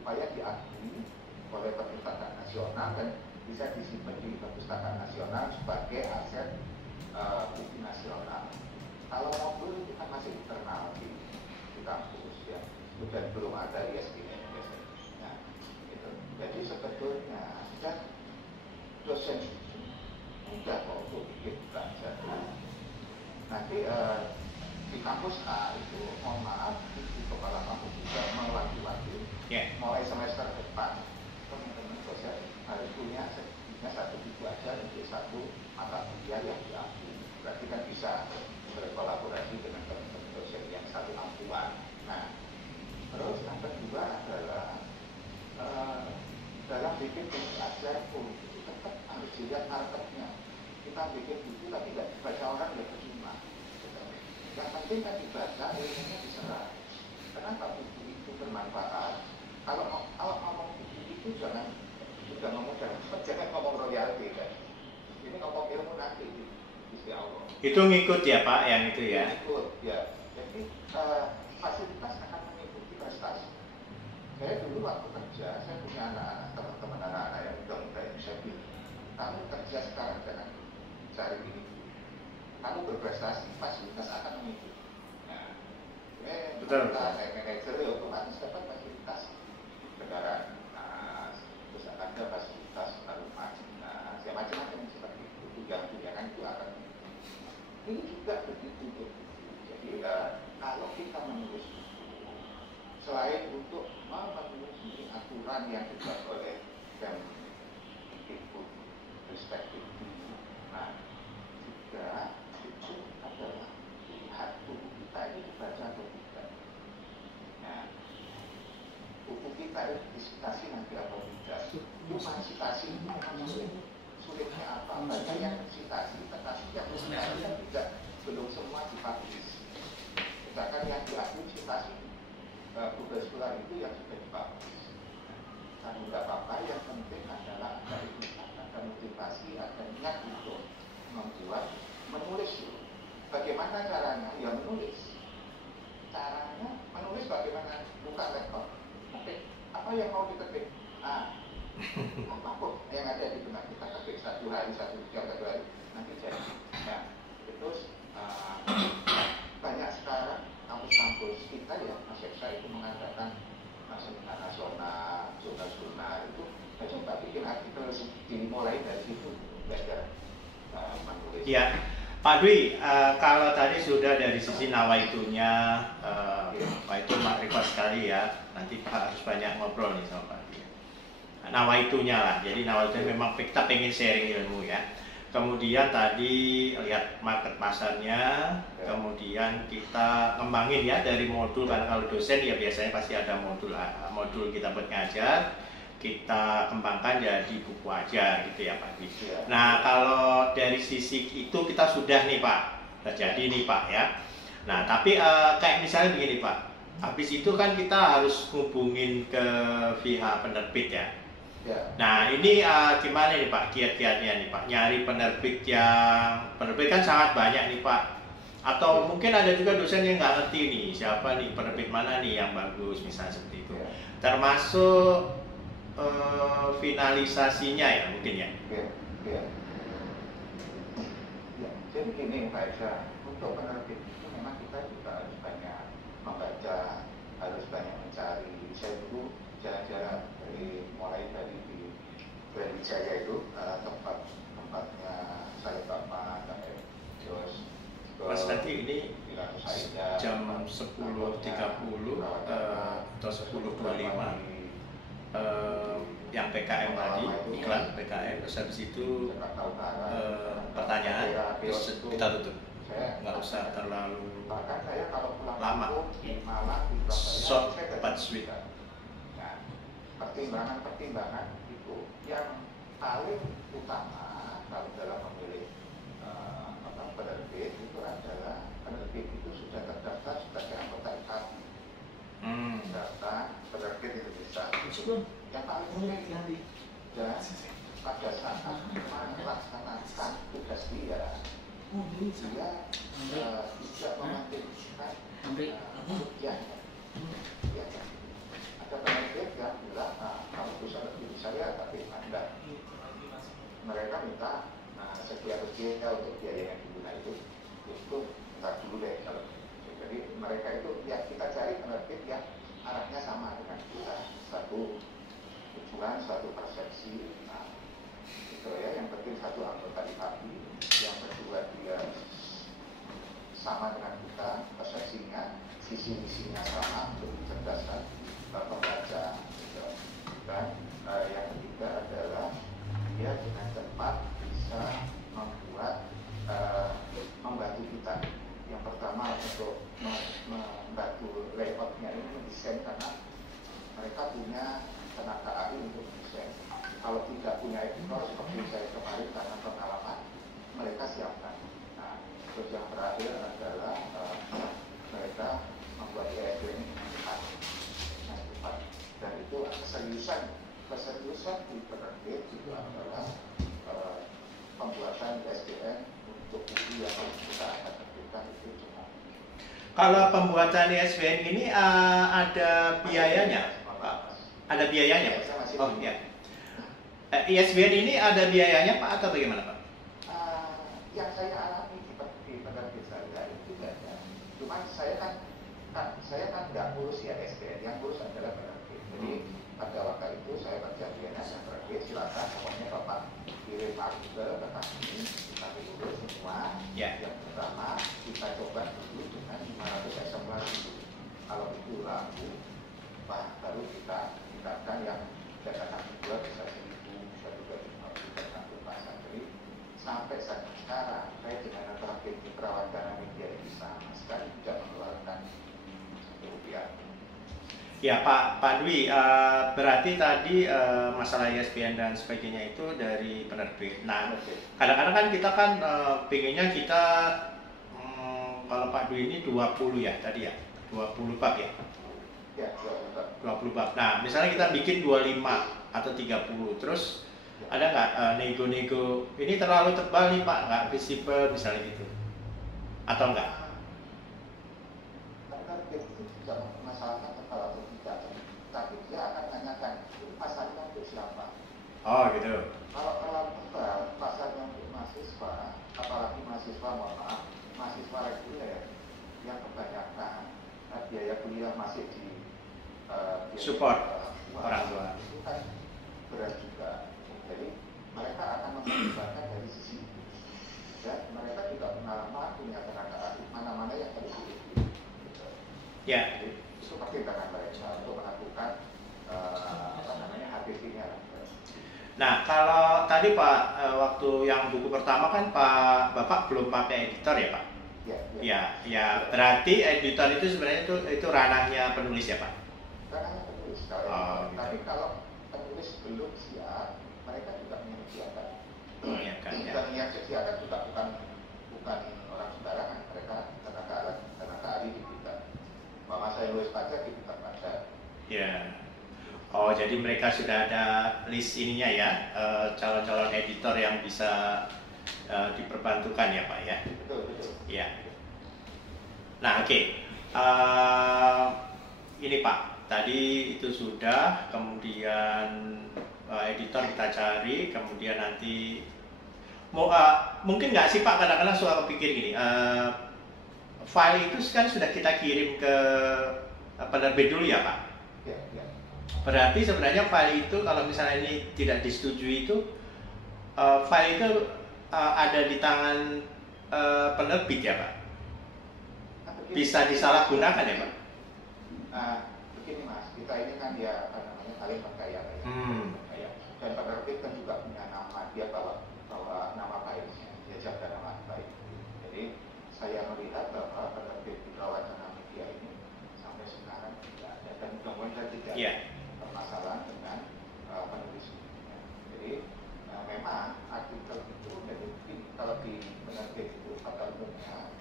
supaya diakui oleh Perpustakaan Nasional dan bisa disimpan di Perpustakaan Nasional sebagai aset buku nasional. Kalau modul itu kan masih internal di kampus ya, dan belum ada ISBN biasanya. Nah, gitu. Jadi sebetulnya dan dosen mudah kok untuk bikin belajar. Nanti di kampus A itu, mohon maaf, di kepala kampus juga mewanti-wanti mulai semester depan teman-teman dosen harus punya setidaknya satu buku aja untuk satu mata kuliah yang diambil. Berarti kan bisa berkolaborasi dengan teman-teman dosen yang satu ampuan. Nah, terus yang kedua adalah dalam bikin buku ajar pun itu tetap harus dilihat marketnya. Kita bikin buku tapi tidak dibaca orang ya percuma. Yang penting kan dibaca, ilmunya diserap. Kenapa buku itu bermanfaat? Kalau ngomong buku itu jangan ngomong royalti kan. Ini ngomong ilmu nanti di sisi Allah. Itu ngikut ya Pak, yang itu ya? Ngikut ya. Jadi fasilitas akan mengikuti prestasi. Saya dulu waktu kerja, saya punya anak-anak, teman-teman anak-anak yang muda-muda yang saya bilang, kamu kerja sekarang jangan cari ini. Kamu berprestasi, fasilitas akan mengikuti. Nah, betul. Manajer otomatis dapat fasilitas kendaraan, terus ada fasilitas rumah, macam-macam seperti itu. Yang kan itu akan. Ini juga begitu. Jadi kalau kita menulis selain untuk memenuhi aturan yang dibuat oleh Kemdikbud respective, nah juga itu adalah lihat buku kita ini dibaca atau tidak. Nah, buku kita ini disitasi nanti atau tidak. Cuma citasi ini memang sulitnya apa? Banyak yang citasi, tetapi yang citasi kan tidak belum semua dipublish. Sedangkan yang diakui citasi tugas sekolah itu yang sudah dipublish. Kan tidak apa-apa, yang penting adalah ada ikutan, ada motivasi, ada niat untuk membuat, menulis dulu. Bagaimana caranya? Ya menulis. Caranya menulis bagaimana? Buka laptop, ketik. Apa yang mau diketik? Apapun yang ada di benak kita ketik 1 hari, 1 jam, 1 hari, nanti jadi. Nah, terus banyak sekarang kampus-kampus kita ya, Mas Eksa itu mengadakan seminar nasional, jurnal-jurnal itu. Saya coba bikin artikel dimulai dari situ belajar menulis. Iya, Pak Dwi, kalau tadi sudah dari sisi nawaitunya, Pak itu request sekali ya. Nanti Pak harus banyak ngobrol nih sama Pak Dwi. Nawaitunya lah, jadi nawaitunya memang kita pengen sharing ilmu ya. Kemudian tadi lihat market pasarnya, kemudian kita kembangin ya dari modul, karena kalau dosen ya biasanya pasti ada modul kita buat ngajar, kita kembangkan jadi buku ajar gitu ya Pak. Nah kalau dari sisi itu kita sudah nih Pak, sudah jadi nih Pak ya. Nah tapi kayak misalnya begini Pak, habis itu kan kita harus hubungin ke pihak penerbit ya. Nah ini gimana nih Pak kiat-kiatnya nih Pak, nyari penerbit kan sangat banyak nih Pak, atau mungkin ada juga dosen yang nggak ngerti nih siapa nih penerbit mana nih yang bagus misalnya seperti itu, termasuk finalisasinya ya mungkin ya. Jadi gini Pak Esa, untuk penerbit itu memang kita juga harus banyak membaca, harus banyak mencari. Saya dulu jalan-jalan mulai dari di Brawijaya itu tempatnya saya Bapak terus Mas nanti ini jam 10.30 atau 10.25 yang PKM tadi, iklan PKM, terus habis itu pertanyaan, terus kita tutup, nggak usah terlalu lama, short but sweet. Pertimbangan itu yang paling utama kalau dalam memilih penerbit itu adalah penerbit itu sudah terdaftar sebagai anggota IKAP. Data penerbit Indonesia. Yang paling penting dan pada saat pelaksanaan pasti ya dia tidak memanfaatkan rupiah. Ya, ada penerbit yang bilang, kamu bisa lebih saya, tapi Anda mereka minta sekian rupiah untuk biaya yang digunakan itu ntar dulu deh kalau. Jadi mereka itu ya kita cari penerbit yang arahnya sama dengan kita, satu tujuan, satu persepsi. Itu ya, yang penting satu anggota di hati, yang kedua dia sama dengan kita, persepsinya, visi misinya sama untuk mencerdaskan pembaca. Gitu. Dan yang ketiga adalah dia dengan cepat bisa membantu kita. Yang pertama untuk membantu layoutnya ini mendesain, karena mereka punya tenaga ahli untuk desain. Kalau tidak punya editor seperti saya kemarin karena pengalaman, mereka siapkan. Nah, terus yang terakhir adalah mereka membuat ESBN ini cepat. Dan itu keseriusan di penerbit itu adalah pembuatan ISBN untuk buku yang kita akan terbitkan itu cuma. Kalau pembuatan ISBN ini ada biayanya, Pak? Ada biayanya, Pak? Oh iya. ISBN ini ada biayanya, Pak, atau bagaimana, Pak? Yang saya alami di penerbit saya itu tidak ada. Cuman saya kan nggak ngurus ISBN, yang ngurus adalah penerbit. Jadi pada waktu itu saya berjanjian dengan penerbit, silakan pokoknya Bapak kirim artikel ke kami, kita urus semua. Yang pertama kita coba dulu dengan 500 eksemplar dulu. Kalau itu laku, baru kita tingkatkan yang datakan kedua bisa 1000, bisa juga 50 pasang. Jadi sampai saat sekarang saya dengan penerbit Prawacana Media ini sama sekali tidak mengeluarkan rupiah. Ya Pak Dwi, berarti tadi masalah ISBN dan sebagainya itu dari penerbit. Nah, kadang-kadang kan kita kan pengennya kita kalau Pak Dwi ini 20 ya tadi ya, 20 bab ya? Ya, 20 bab. Nah, misalnya kita bikin 25 atau 30, terus ada nggak nego-nego, ini terlalu tebal nih Pak, nggak visible misalnya gitu? Atau enggak? Penerbit itu tidak masalahkan tebal atau tidak, tapi dia akan menanyakan ini pasarnya untuk siapa. Oh gitu. Kalau terlalu tebal, pasarnya untuk mahasiswa, apalagi mahasiswa, mohon maaf, mahasiswa reguler yang kebanyakan biaya kuliah masih di support orang tua. Itu kan berat juga. Jadi mereka akan mempertimbangkan dari sisi itu. Dan mereka juga pengalaman punya tenaga ahli mana-mana yang harus dipilih. Ya. Jadi itu pertimbangan mereka untuk melakukan HPV-nya. Nah, kalau tadi Pak, waktu yang buku pertama kan Bapak belum pakai editor ya Pak? Ya, berarti editor itu sebenarnya itu ranahnya penulis ya Pak? Ranahnya penulis. Tapi kalau penulis belum siap, mereka juga menyediakan. Dan yang sediakan juga bukan orang sembarangan. Mereka tenaga ahli di kita. Mama saya nulis pajak di kita pajak. Ya. Oh, jadi mereka sudah ada list ininya ya, calon-calon editor yang bisa diperbantukan ya Pak ya? Betul. Ya. Nah, oke. Ini Pak, tadi itu sudah, kemudian editor kita cari, kemudian nanti mungkin nggak sih Pak, kadang-kadang suka kepikir gini, file itu kan sudah kita kirim ke penerbit dulu ya Pak? Ya. Berarti sebenarnya file itu kalau misalnya ini tidak disetujui itu, file itu ada di tangan penerbit ya Pak? Bisa disalahgunakan ya Pak? Begini Mas, kita ini kan ya saling percaya ya. Dan penerbit kan juga punya nama, dia bawa nama baiknya, dia jaga nama baik. Jadi saya melihat bahwa penerbit di Prawacana Media ini sampai sekarang tidak ada, dan mudah-mudahan tidak bermasalah dengan penulis. Jadi memang artikel itu dari kalau di penerbit itu pada umumnya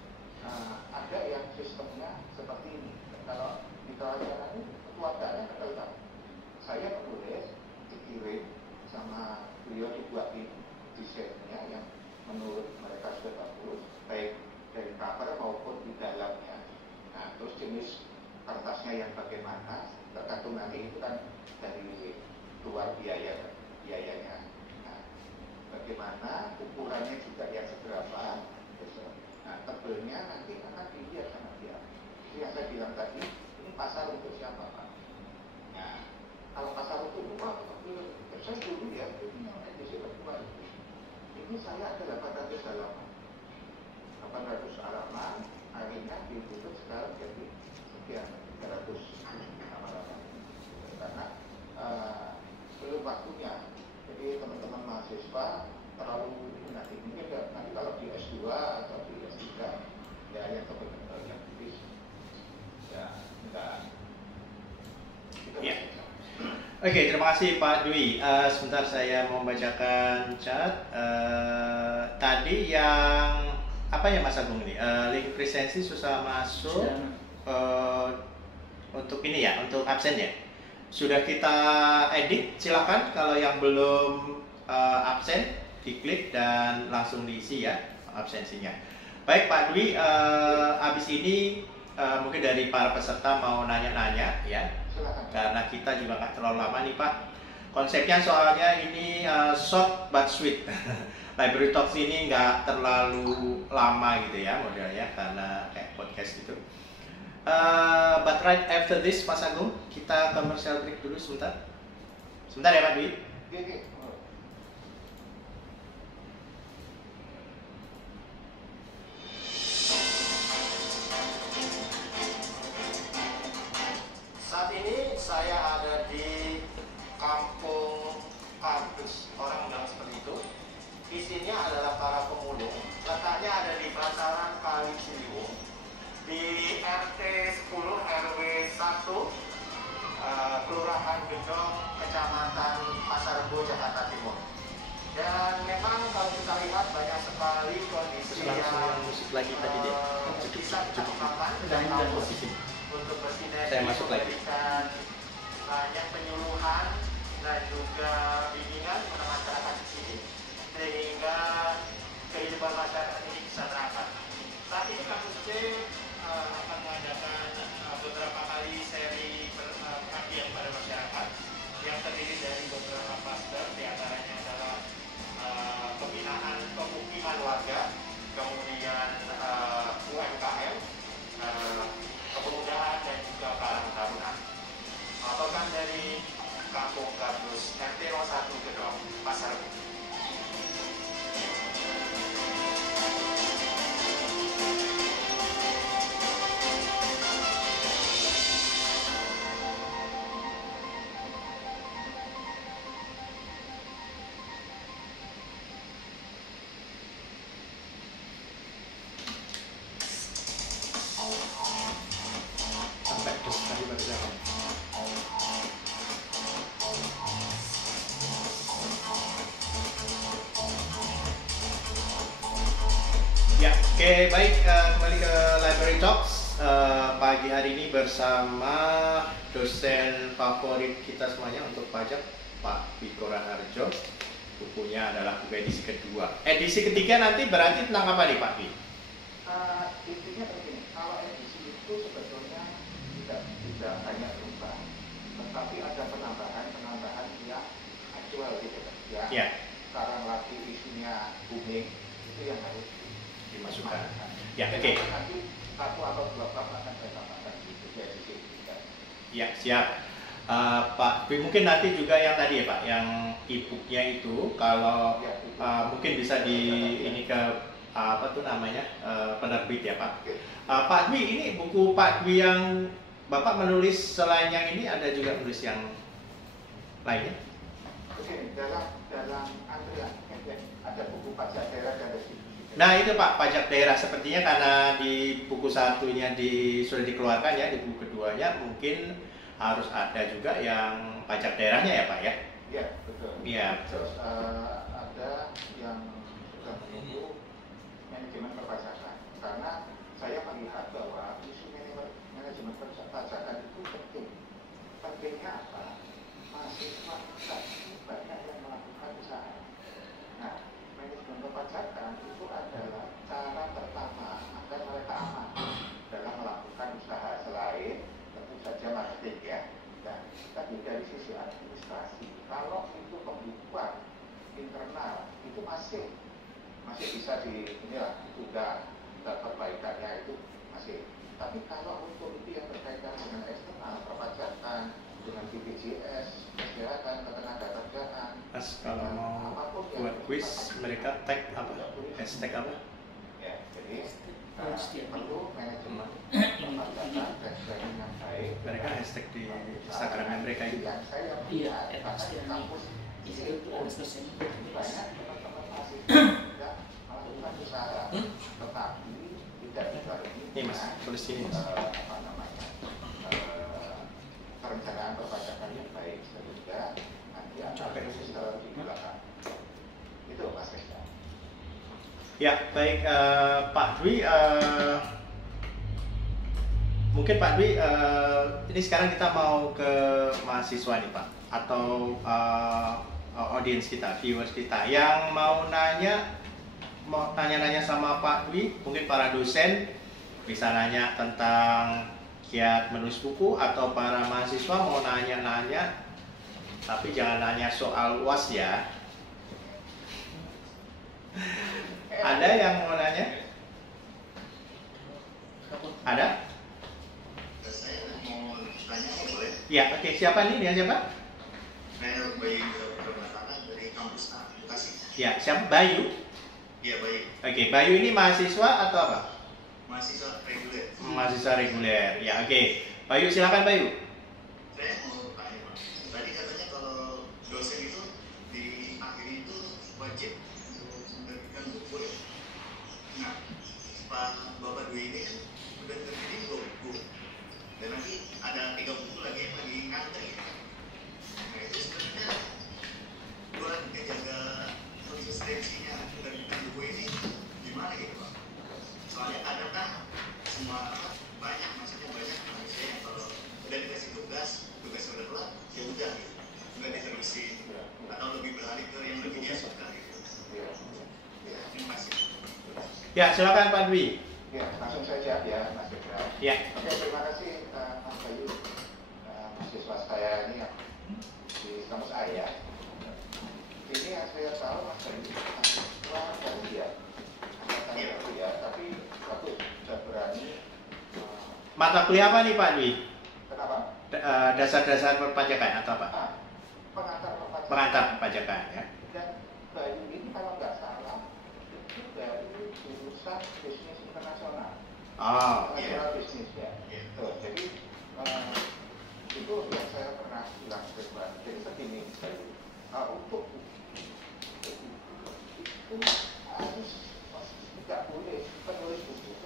ada yang sistemnya seperti ini. Kalau di Prawacana ini keluarganya tahu. Saya menulis, dikirim sama beliau dibuatin desainnya yang menurut mereka cover maupun di dalamnya. Nah, terus jenis kertasnya yang bagaimana, tergantung nanti itu kan dari luar biayanya. Nah, bagaimana ukurannya juga yang seberapa, nah tebelnya nanti akan dilihat sama dia. Itu yang saya bilang tadi, ini pasar untuk siapa Pak? Nah, kalau pasar untuk rumah, saya dulu ya, ini yang edisi kedua ini saya ada 800 halaman. 800 halaman, akhirnya ditutup sekarang jadi sekian 300 halaman. Karena belum waktunya. Jadi teman-teman mahasiswa terlalu nanti mungkin nanti kalau di S2 atau di S3 ya yang benar-benar yang tulis ya enggak. Ya. Oke, terima kasih Pak Dwi. Sebentar saya mau membacakan chat. Tadi yang apa ya Mas Agung ini? Link presensi susah masuk. Untuk ini ya, untuk absen ya. Sudah kita edit, silakan kalau yang belum absen diklik dan langsung diisi ya absensinya. Baik Pak Dwi, habis ini mungkin dari para peserta mau nanya-nanya ya. Karena kita juga nggak terlalu lama nih Pak. Konsepnya soalnya ini short but sweet. Library Talks ini nggak terlalu lama gitu ya modelnya karena kayak podcast gitu. But right after this Mas Agung, kita commercial break dulu sebentar. Sebentar ya Pak Dwi. Saat ini saya ada di Kampung Kardus, orang bilang seperti itu. Isinya adalah para pemulung. Letaknya ada di Pasaran Kali Ciliwung, di RT 10 RW 1, Kelurahan Gedong, Kecamatan Pasar Rebo, Jakarta Timur. Dan memang kalau kita lihat banyak sekali kondisi yang musik lagi tadi deh. Bisa kita kembangkan dan untuk bersinergi, saya masuk lagi. Banyak penyuluhan dan juga bimbingan kepada masyarakat di sini sehingga kehidupan masyarakat ini bisa terangkat. Saat ini kampus C akan mengadakan beberapa kali seri pengabdian pada masyarakat yang terdiri dari beberapa klaster, diantaranya adalah pembinaan pemukiman warga, kemudian UMKM, kepemudaan dan juga karang tarunan. Melaporkan dari Kampung Kardus, RT 01 Gedong, Pasar Rebo. Sampai dus tadi baru jalan. Ya, oke, baik, kembali ke Library Talks pagi hari ini bersama dosen favorit kita semuanya untuk pajak, Pak Wiko Raharjo. Bukunya adalah buku edisi kedua. Edisi ketiga nanti berarti tentang apa nih Pak Wi? Intinya begini, kalau edisi itu sebetulnya tidak banyak berubah, tetapi ada penambahan yang aktual gitu kan. Ya. Sekarang lagi isunya booming, itu yang harus Dimasukkan. Ya, oke. Nanti satu atau dua bab akan saya tambahkan gitu ya di sini. Ya, siap. Pak, mungkin nanti juga yang tadi ya Pak, yang e-booknya itu kalau mungkin bisa di ini ke apa tuh namanya penerbit ya Pak. Pak Dwi, ini buku Pak Dwi yang Bapak menulis selain yang ini ada juga menulis yang lainnya? Oke, dalam antrian ada buku pajak daerah dan restitusi. Nah itu Pak, pajak daerah sepertinya karena di buku satunya sudah dikeluarkan ya, di buku keduanya mungkin harus ada juga yang pajak daerahnya ya Pak ya? Iya, betul. Iya, betul. Terus ada yang sudah menunggu manajemen perpajakan. Karena saya melihat bahwa isu manajemen perpajakan itu penting. Pentingnya apa? Mahasiswa kita banyak yang melakukan usaha. Nah, manajemen perpajakan itu adalah cara pertama agar mereka kalau itu pembukuan internal itu masih bisa inilah sudah perbaikannya itu masih. Tapi kalau untuk itu yang berkaitan dengan eksternal, perpajakan, dengan BPJS, kesehatan, ketenagakerjaan, Mas kalau mau buat quiz mereka tag apa? Hashtag apa? Ya, jadi perlu manajemen perpajakan dan sebagainya yang baik. Mereka hashtag di Instagramnya mereka itu. Yang saya lihat kampus itu banyak teman-teman mahasiswa juga melakukan usaha, tetapi tidak dibarengi Nih Mas, tulis sini Mas. Perencanaan perpajakan yang baik sehingga nanti ada sistem di belakang. Itu Mas Reza. Ya baik Pak Dwi, mungkin Pak Dwi ini sekarang kita mau ke mahasiswa nih Pak, atau audiens kita, viewers kita yang mau tanya-nanya sama Pak Dwi, mungkin para dosen bisa nanya tentang kiat menulis buku, atau para mahasiswa mau nanya-nanya, tapi jangan nanya soal UAS ya. Ada yang mau nanya? Ada? Saya mau tanya, boleh? Ya, oke. Siapa nih? Dia siapa? Saya Bayu Permata dari kampus A, Bekasi. Ya, siapa? Bayu? Iya, Bayu. Oke, Bayu ini mahasiswa atau apa? Mahasiswa reguler. Mahasiswa reguler. Ya, oke. Bayu, silakan Bayu. Saya mau tanya, Pak. Tadi katanya kalau dosen itu di akhir itu wajib untuk menerbitkan buku ya. Nah, Pak Bapak Dwi ini kan udah terbitin 2 buku. Dan nanti ada 3 buku lagi yang lagi ngantri. Nah, itu sebenarnya buat menjaga konsistensinya menerbitkan buku ini gimana gitu, Pak? Soalnya kadang kan semua banyak, maksudnya banyak manusia yang kalau udah dikasih tugas udah kelar, ya udah gitu, nggak diterusin atau lebih beralih ke yang lebih dia suka gitu. Ya, terima kasih. Ya, silakan Pak Dwi. Ya, langsung saja ya Mas Indra. Ya. Oke, terima kasih Mas Bayu, mahasiswa saya ini yang di kampus A ya. Ini yang saya tahu Mas Bayu mahasiswa baru ya, angkatan baru ya, tapi bagus, sudah berani. Mata kuliah apa nih Pak Dwi? Kenapa? Dasar-dasar perpajakan atau apa? Pengantar perpajakan. Pengantar perpajakan ya. Dan Bayu ini kalau nggak salah itu dari jurusan bisnis internasional. Oh, Internasional bisnis ya. Tuh, jadi itu yang saya pernah bilang ke Pak. Jadi begini, untuk itu harus tidak boleh penulis buku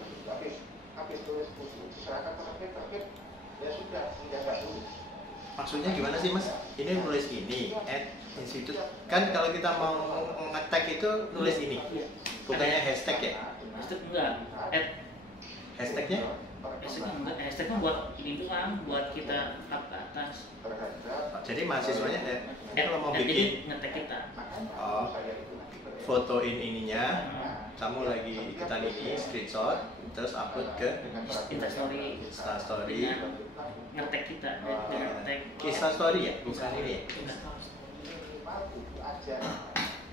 habis tulis buku diserahkan ke terbit ya sudah tidak tulis. maksudnya gimana sih Mas? Ini nulis ini, institut. Kan kalau kita mau nge-tag itu nulis ini, bukannya hashtag ya? Hashtag enggak, Hashtagnya? hashtagnya buat ini doang, buat kita up ke atas. Jadi mahasiswanya kalau mau Jadi bikin ngetek kita. fotoin ininya, kamu lagi ikutan ini, screenshot, terus upload ke Instastory. Instastory. Ngetek kita, ngetek. Instastory ya, bukan ini ya?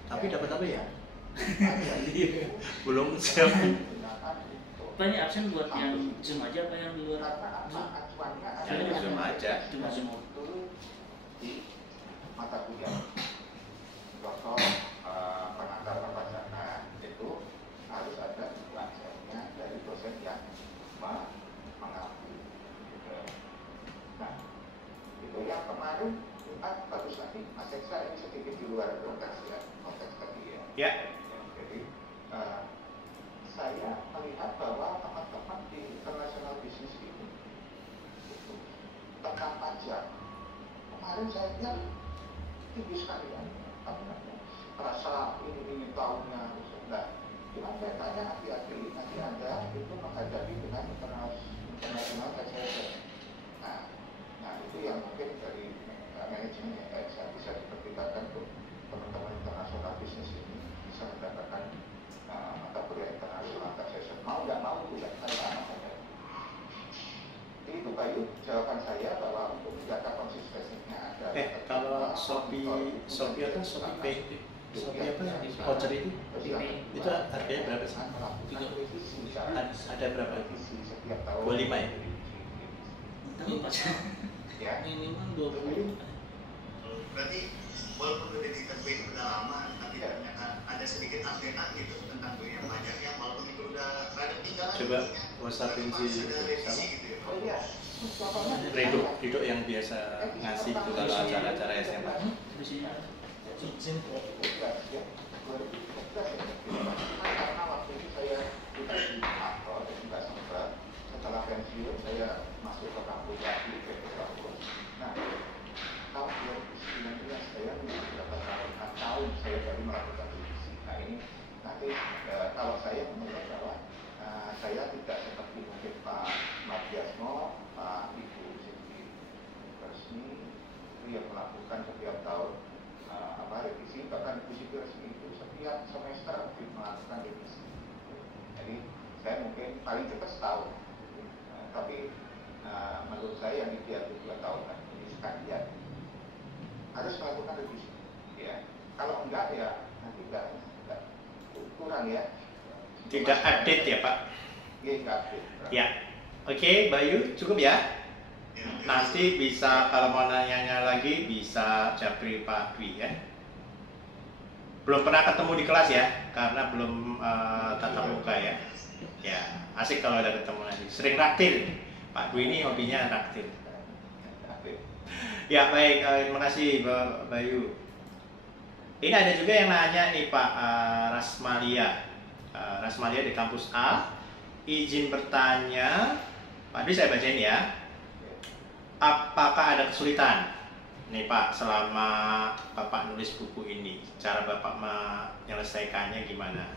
Tapi dapat apa ya? Belum siap. Apa ini absen buat yang Zoom aja apa yang di luar Zoom? Yang Zoom aja. Cuma Zoom. Di mata kuliah doktor pengantar perpajakan itu harus ada pelajarannya dari dosen yang mengakui. Nah, itu yang kemarin bagus lagi Mas Eksa ini sedikit di luar konteks ya, konteks tadi ya. Ya. Jadi saya melihat bahwa teman-teman di international business ini tentang pajak kemarin saya lihat tinggi sekali ya, terasa ini tahunnya. Nah, cuma saya tanya hati-hati nanti Anda itu menghadapi dengan internasional taxation. Nah itu yang mungkin dari manajemen yang bisa dipertimbangkan untuk teman-teman internasional bisnis ini bisa mendapatkan mata kuliah internasional taxation. Mau nggak mau tidak sama saja. Jadi itu Bayu jawaban saya bahwa untuk menjaga konsistensinya ada. Kalau Shopee apa? Shopee Pay? Shopee apa? Voucher itu? Itu harganya berapa sih? Ada berapa? 25 ya? Tahu Pak. Ya. Minimal 20. Berarti walaupun udah ditentuin udah lama, tapi ternyata ada sedikit update gitu tentang dunia pajaknya, walaupun itu udah rada tinggal. Coba WhatsAppin si sama Oh iya. Ridho yang biasa ngasih itu kalau acara-acara SMA. Di sini ada izin. Karena waktu itu saya tidak di kantor dan tidak sempat. Setelah pensiun saya masuk ke kampus lagi ke kampus. Nah, tahun 2019 saya beberapa tahun saya baru melakukan revisi. Nah ini nanti kalau saya menurut bahwa saya tidak seperti mungkin Pak Madiasmo, Pak Ibu Siti Resmi itu yang melakukan setiap tahun revisi, bahkan Ibu Siti Resmi itu setiap semester melakukan revisi. Jadi saya mungkin paling cepat setahun, tapi menurut saya yang ideal itu 2 tahun kan. Jadi sekalian harus melakukan revisi, ya. Kalau enggak ya nanti enggak kurang ya. Tidak update ya Pak? Iya, enggak update. Ya. Oke, Bayu cukup ya. Nanti bisa kalau mau nanya lagi bisa japri Pak Dwi ya. Belum pernah ketemu di kelas ya, karena belum tatap muka ya. Ya, asik kalau ada ketemu nanti. Sering raktir. Pak Dwi ini hobinya raktir. Ya baik, terima kasih Mbak Bayu. Ini ada juga yang nanya nih Pak Rasmalia. Rasmalia di kampus A. Izin bertanya, Pak Dwi saya bacain ya. Apakah ada kesulitan nih Pak selama Bapak nulis buku ini? Cara Bapak menyelesaikannya gimana?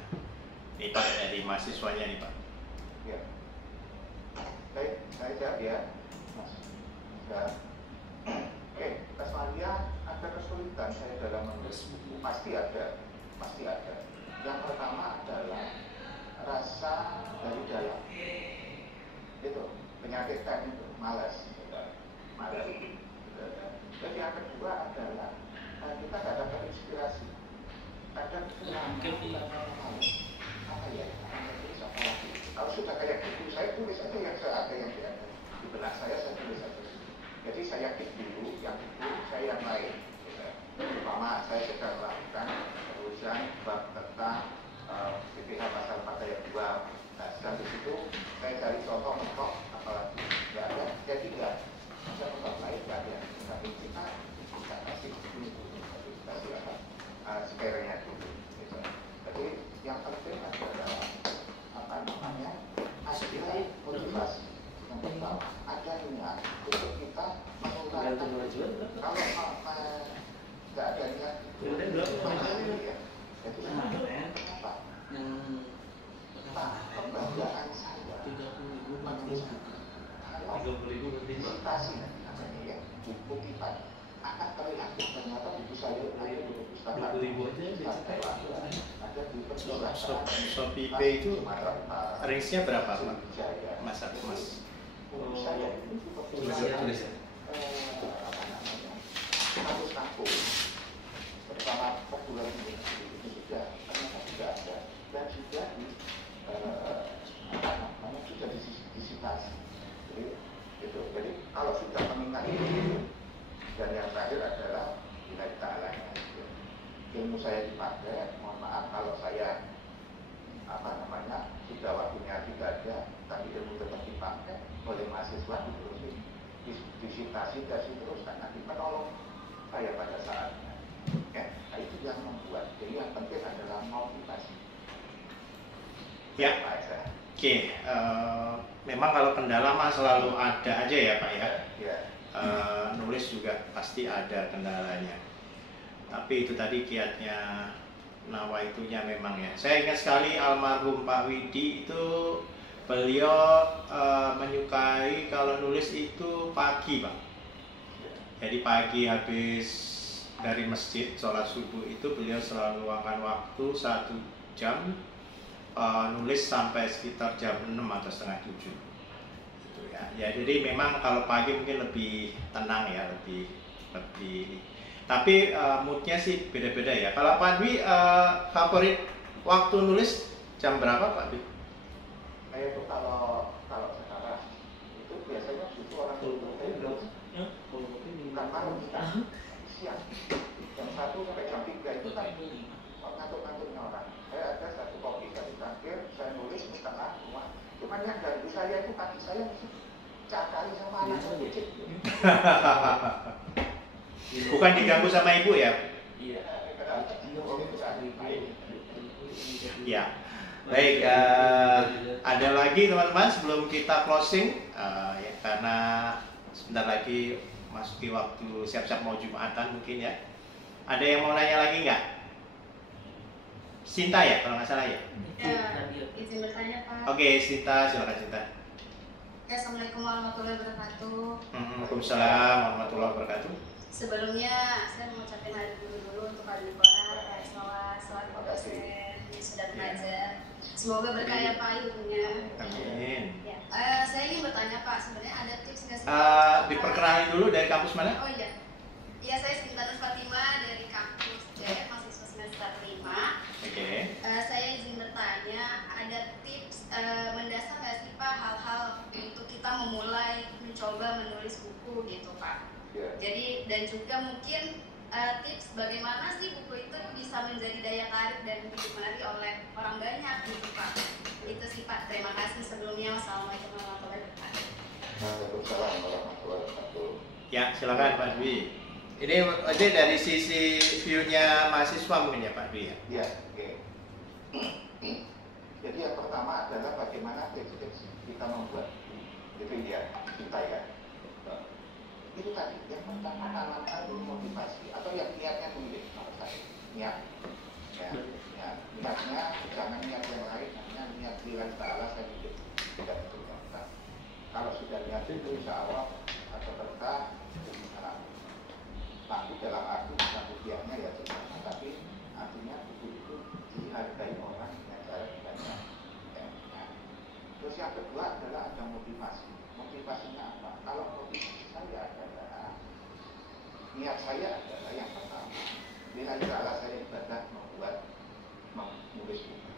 Nih Pak dari mahasiswanya nih Pak. Ya. Saya jawab ya, Mas. Oke, Rasmalia ada kesulitan saya dalam menulis buku. Pasti ada. Yang pertama adalah rasa dari dalam. Itu penyakit kan itu, malas. Dan yang kedua adalah kita tidak dapat inspirasi. Kadang kita apa ya? Kalau sudah kayak gitu, saya tulis aja yang ada yang di benak saya tulis aja. Jadi saya keep dulu yang itu, saya yang lain. Pertama, saya sedang melakukan penulisan bab tentang PPH pasal 4 ayat 2. Nah, setelah itu saya cari contoh mentok, apalagi nggak ada, jadi nggak ada tempat lain nggak ada. Tapi kita kasih dulu, kasih spare-nya dulu. Jadi yang penting adalah apa namanya, ada motivasi. Yang pertama, ada niat untuk kita mengurangkan. Kalau nggak ada niat, ya. Jadi apa? Kebanggaan saya 30.000 presentasi namanya ya, buku kita akan terlihat ternyata buku saya itu buku pustaka 20.000 aja ada di perpustakaan Shopee Pay itu range-nya berapa Pak? Mas. Saya itu tulis ya. apa namanya, kampus pertama perguruan tinggi itu juga ternyata tidak ada, dan juga di apa namanya sudah disitasi. Jadi kalau sudah mengingat itu, dan yang terakhir adalah nilai ta'alanya. Ilmu saya dipakai, mohon maaf kalau saya apa namanya sudah waktunya tidak ada, tapi ilmu tetap dipakai oleh mahasiswa diterusin, disitasi dan diteruskan, nanti menolong saya pada saatnya. Ya, nah itu yang membuat. Jadi yang penting adalah motivasi. Ya. Oke, memang kalau kendala mah selalu ada aja ya Pak ya. Ya. Nulis juga pasti ada kendalanya. Tapi itu tadi kiatnya nawaitunya memang ya. Saya ingat sekali almarhum Pak Widi itu beliau menyukai kalau nulis itu pagi Pak. Jadi pagi habis dari masjid sholat subuh itu beliau selalu luangkan waktu 1 jam nulis sampai sekitar jam 6 atau setengah 7 gitu ya. Ya jadi memang kalau pagi mungkin lebih tenang ya, lebih Tapi moodnya sih beda-beda ya. Kalau Pak Dwi favorit waktu nulis jam berapa Pak Dwi? Saya tuh kalau sekarang itu biasanya butuh orang dulu Ya, kalau kopi minum. karena kita siang jam 1 sampai jam 3 itu kan ngantuk-ngantuknya orang. Saya ada satu kopi satu cangkir, saya nulis setengah rumah. Cuman yang ganggu saya itu kaki saya cakari sama anak saya kecil. Bukan diganggu sama ibu ya? Iya. Ya. Baik, ada lagi teman-teman sebelum kita closing ya, karena sebentar lagi masuki waktu siap-siap mau Jumatan mungkin ya. Ada yang mau nanya lagi nggak? Sinta ya, kalau nggak salah ya? Izin bertanya Pak. Oke, Sinta, silakan Sinta. Assalamualaikum warahmatullahi wabarakatuh. Waalaikumsalam warahmatullahi wabarakatuh. Sebelumnya saya mengucapkan hari guru dulu untuk Pak Dipora, Pak Ismawa, selaku dosen yang sudah mengajar. Semoga berkah ya Pak ilmunya. Amin. Ya, saya ingin bertanya Pak, sebenarnya ada tips nggak sih? Diperkenalkan dulu dari kampus mana? Oh iya, iya saya Sinta Fatima dari kampus JF mahasiswa semester 5. Oke. Saya izin bertanya, ada tips mendasar nggak sih Pak hal-hal untuk kita memulai mencoba menulis buku gitu Pak? Ya. Jadi dan juga mungkin tips bagaimana sih buku itu bisa menjadi daya tarik dan digemari oleh orang banyak gitu Pak. Itu sih Pak. Terima kasih sebelumnya. Wassalamualaikum warahmatullahi wabarakatuh. Waalaikumsalam warahmatullahi wabarakatuh. Ya, silakan Pak Dwi. Ini dari sisi view-nya mahasiswa mungkin ya Pak Dwi ya? Ya, oke. Jadi yang pertama adalah bagaimana tips-tips kita membuat itu ya, kita ya. Itu tadi yang pertama tanamkan dulu motivasi atau yang niatnya dulu deh, menurut saya niat. Ya, niatnya jangan niat yang lain, hanya niat lillahi ta'ala saya pikir tidak itu yang utama. Kalau sudah niat itu insya Allah atau berkah itu bisa laku dalam arti bukan rupiahnya ya sebenarnya, tapi artinya buku itu dihargai orang dengan cara dibaca. Ya. Terus yang kedua adalah ada motivasi. Motivasinya apa? Kalau motivasi saya adalah niat saya adalah yang pertama, lillahi ta'ala saya ibadah menulis buku.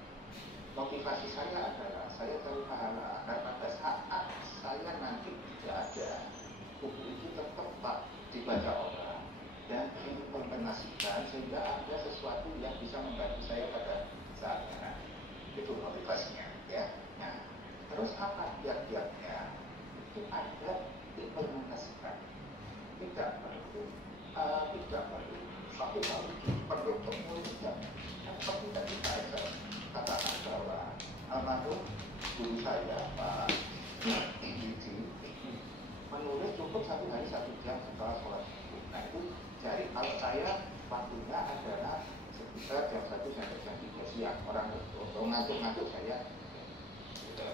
Motivasi saya adalah saya cari pahala agar pada saat saya nanti tidak ada, buku itu tetap dibaca orang dan diimplementasikan sehingga ada sesuatu yang bisa membantu saya pada saatnya nanti. Itu motivasinya ya. Nah, terus apa kiat-kiatnya? Itu ada implementasikan. Tidak perlu satu kali perlu kemudian seperti tadi saya katakan bahwa almarhum guru saya Pak Wiji menulis cukup 1 hari 1 jam setelah sholat subuh. Nah itu jadi kalau saya waktunya adalah sekitar jam 1 sampai jam 3 siang. Orang ngantuk-ngantuk saya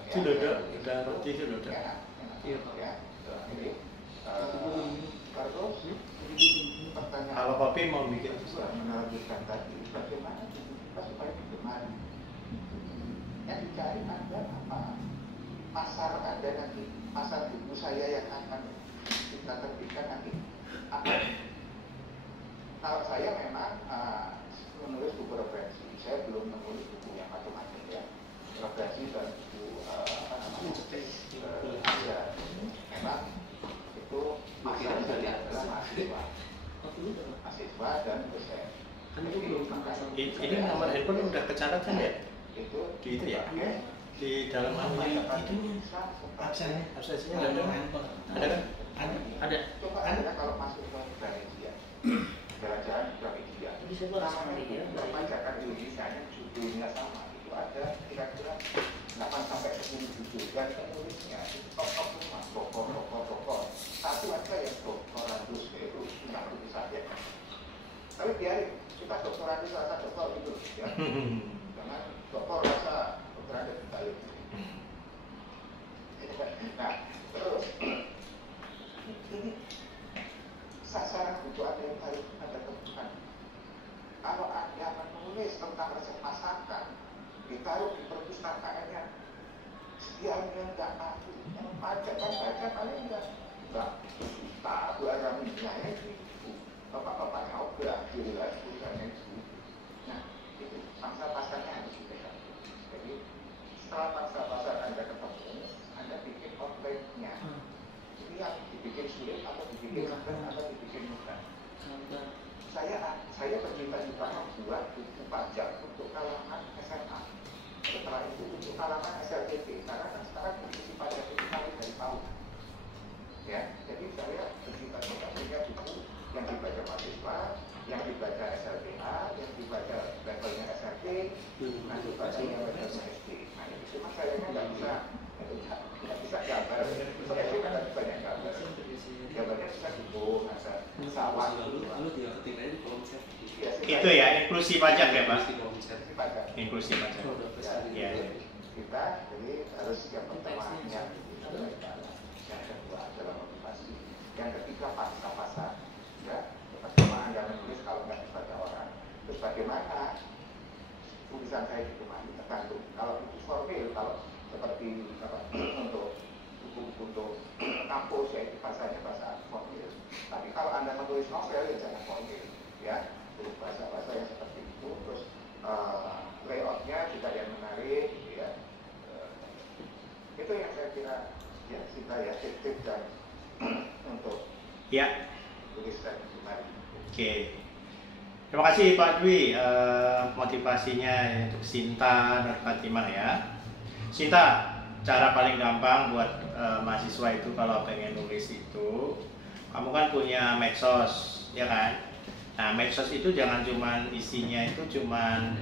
Sudah ada roti sudah ada. Iya, ya. Jadi terus pertanyaan Kalau kopi mau bikin melanjutkan tadi bagaimana kita supaya digemari. Yang dicari ada apa? Pasar ada nanti, pasar buku saya yang akan kita terbitkan nanti apa? Kalau saya memang menulis buku referensi, saya belum menulis buku yang macam-macam ya. Referensi dan buku apa namanya? Ada. Memang itu masalahnya adalah mahasiswa dan dosen. Ini nomor handphone udah kecatat kan ya? Itu Di itu ya? Di dalam apa itu? Absensinya ada kan? Ada kan? Ada. Coba anda kalau masuk ke Gramedia, jalan-jalan Gramedia, Bisa buat sama dia. perpajakan Indonesia nya judulnya sama, itu ada kira-kira 8 sampai 10 judul dan penulisnya itu top semua, tokoh. Satu aja yang doktoratus itu nggak bisa ya. Tapi biarin kita doktoratus rasa doktor gitu ya. Jangan doktor rasa doktoratus balik. Nah, terus ini sasaran buku ada yang harus ada kebutuhan. Kalau Anda menulis tentang resep masakan, ditaruh di perpustakaannya, yang nggak tahu, yang baca paling enggak tahu agamanya itu. Bapak-bapak yang dikirimkan atau dibikin mudah. Sabar. Saya berjuta-juta membuat buku pajak untuk kalangan SMA. Setelah itu untuk kalangan SLTP, karena kan sekarang buku pajak itu kali dari tahun. Ya, jadi saya berjuta-juta punya buku yang dibaca mahasiswa, yang dibaca SLTA, yang dibaca levelnya SLT, yang dibaca yang levelnya SD. Nah ini cuma sayangnya nggak bisa gambar. Saya sih kan banyak gambar. Gambarnya bisa buku, ada sawah. Itu ya, inklusi pajak ya Pak? Inklusi pajak. Inklusi pajak. Ya. Kita jadi harus yang pertama yang kedua adalah motivasi, yang ketiga pasar, ya bagaimana Anda menulis kalau nggak dibaca orang, terus bagaimana tulisan saya ditemani tergantung. Kalau itu formil, kalau seperti untuk buku untuk kampus ya itu bahasanya bahasa formil. Tapi kalau Anda menulis novel ya jangan formil, ya terus bahasa yang seperti itu, terus layoutnya juga yang menarik, gitu ya. Itu yang saya kira ya kita ya tips dan untuk Ya. tulisan kemarin. Oke. Terima kasih Pak Dwi motivasinya untuk Sinta dan Fatimah ya. Sinta, cara paling gampang buat mahasiswa itu kalau pengen nulis itu, kamu kan punya medsos, ya kan? Nah, medsos itu jangan cuman isinya itu cuman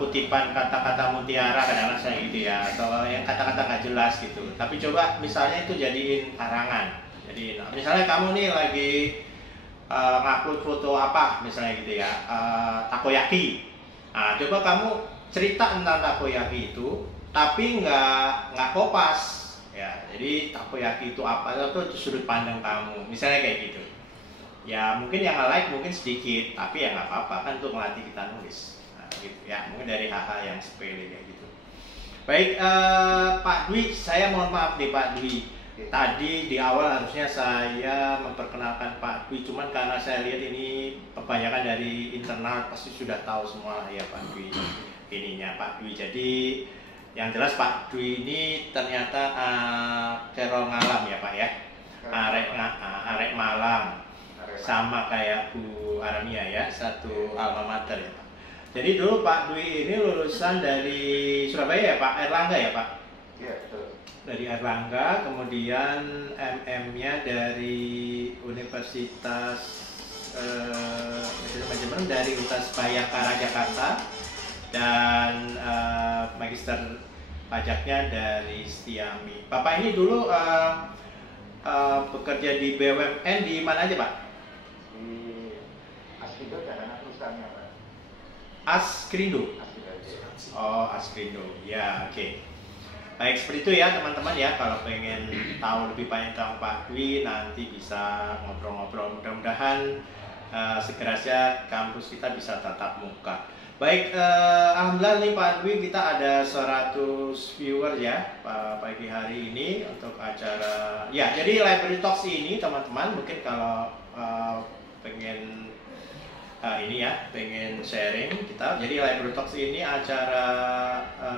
kutipan kata-kata mutiara kadang-kadang saya gitu ya, atau yang kata-kata nggak jelas gitu. Tapi coba misalnya itu jadiin karangan. Jadi misalnya kamu nih lagi ngupload foto apa misalnya gitu ya, takoyaki. Nah, coba kamu cerita tentang takoyaki itu, tapi nggak kopas. Ya, jadi takoyaki itu apa? Itu sudut pandang kamu. Misalnya kayak gitu. Ya mungkin yang like mungkin sedikit, tapi ya nggak apa-apa kan untuk melatih kita nulis. Gitu ya, mungkin dari hal-hal yang sepele kayak gitu. Baik, Pak Dwi, saya mohon maaf nih Pak Dwi. Tadi di awal harusnya saya memperkenalkan Pak Dwi, cuman karena saya lihat ini kebanyakan dari internal pasti sudah tahu semua lah ya Pak Dwi ininya Pak Dwi. Jadi yang jelas Pak Dwi ini ternyata Carol Ngalam ya Pak ya, Arek Malang, sama kayak Bu Armia ya, satu alma mater ya Pak. Jadi dulu Pak Dwi ini lulusan dari Surabaya ya Pak, Erlangga ya Pak? Iya betul. Dari Erlangga, kemudian MM-nya dari Universitas Manajemen dari Universitas Bayangkara Jakarta, dan magister pajaknya dari Setiami. Bapak ini dulu bekerja di BUMN di mana aja Pak? Di Askindo dan anak perusahaannya Pak. Askrindo. Oh, Askrindo. Ya, oke. Baik, seperti itu ya teman-teman ya. Kalau pengen tahu lebih banyak tentang Pak Dwi, nanti bisa ngobrol-ngobrol. Mudah-mudahan segera saja kampus kita bisa tatap muka. Baik, alhamdulillah nih Pak Dwi, kita ada 100 viewer ya pagi hari ini untuk acara. Ya, jadi Library Talks ini teman-teman mungkin kalau pengen ini ya, pengen sharing kita. Jadi Library Talks ini acara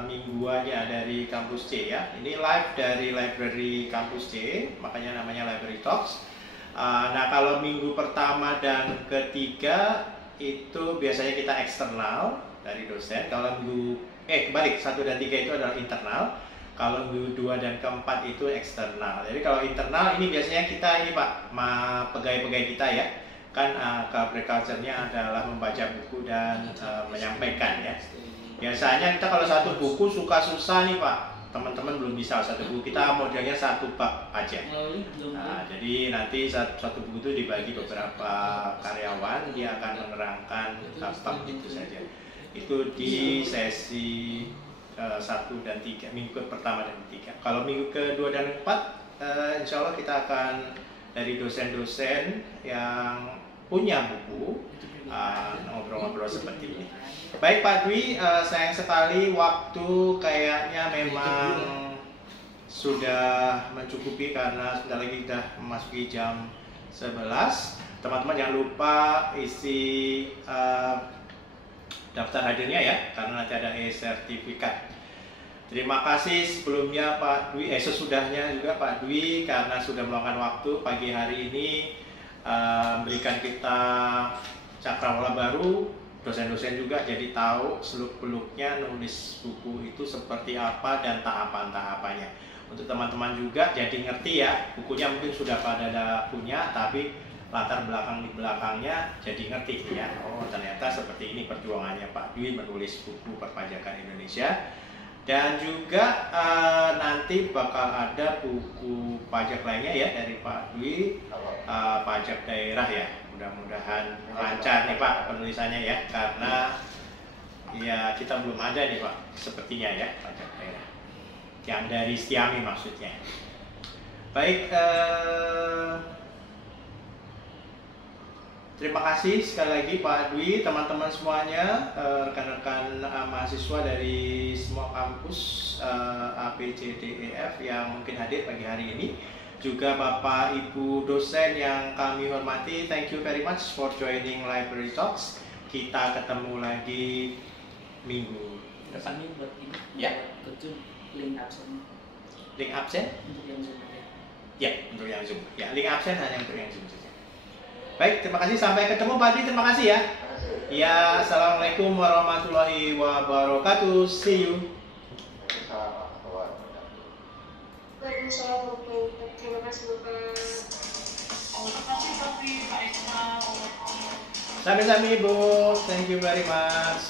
mingguannya dari Kampus C ya. Ini live dari Library Kampus C, makanya namanya Library Talks. Nah kalau minggu pertama dan ketiga itu biasanya kita eksternal dari dosen. Kalau minggu kebalik 1 dan 3 itu adalah internal. Kalau minggu 2 dan keempat itu eksternal. Jadi kalau internal ini biasanya kita ini Pak, pegawai-pegawai kita ya. Kan corporate culture-nya adalah membaca buku dan menyampaikan ya. Biasanya kita kalau satu buku suka susah nih Pak, teman-teman belum bisa satu buku, kita modelnya 1 bab aja. Nah, jadi nanti satu buku itu dibagi beberapa karyawan, dia akan menerangkan bab itu saja. Itu di sesi 1 dan 3, minggu pertama dan ketiga. Kalau minggu kedua dan keempat, insya Allah kita akan dari dosen-dosen yang punya buku ngobrol-ngobrol seperti ini. Baik Pak Dwi, sayang sekali waktu kayaknya memang sudah mencukupi karena sebentar lagi sudah memasuki jam 11. Teman-teman jangan lupa isi daftar hadirnya ya, karena nanti ada e-sertifikat. Terima kasih sebelumnya Pak Dwi, sesudahnya juga Pak Dwi karena sudah meluangkan waktu pagi hari ini memberikan kita cakrawala baru, dosen-dosen juga jadi tahu seluk-beluknya nulis buku itu seperti apa dan tahapan-tahapannya. Untuk teman-teman juga jadi ngerti ya, bukunya mungkin sudah pada punya tapi latar belakang di belakangnya jadi ngerti ya. Oh ternyata seperti ini perjuangannya Pak Dwi menulis buku perpajakan Indonesia. Dan juga nanti bakal ada buku pajak lainnya ya dari Pak Dwi, pajak daerah ya. Mudah-mudahan lancar nih Pak penulisannya ya, karena ya kita belum ada nih Pak sepertinya ya pajak daerah yang dari Setiami maksudnya. Baik, terima kasih sekali lagi Pak Dwi, teman-teman semuanya, rekan-rekan mahasiswa dari semua kampus A, B, C, D, E, F yang mungkin hadir pagi hari ini. Juga Bapak Ibu dosen yang kami hormati, thank you very much for joining Library Talks. Kita ketemu lagi minggu depan. Ini buat ini, Ya. buat Zoom, link absen Link absen? untuk yang Zoom ya. Ya, untuk yang Zoom. Ya, link absen hanya untuk yang Zoom saja. Baik, terima kasih. Sampai ketemu Pak Dwi, terima kasih ya. Ya, assalamualaikum warahmatullahi wabarakatuh. See you. Waalaikumsalam warahmatullahi wabarakatuh. Terima kasih Bapak. Sami-sami Ibu. Thank you very much.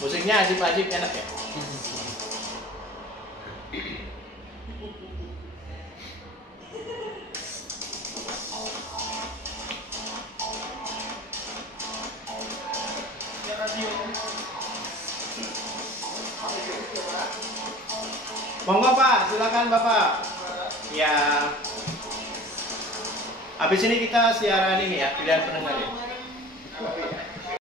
Musiknya ajib-ajib enak ya. Monggo Pak, silakan Bapak. Ya. Habis ini kita siaran ini ya, pilihan pendengar ya.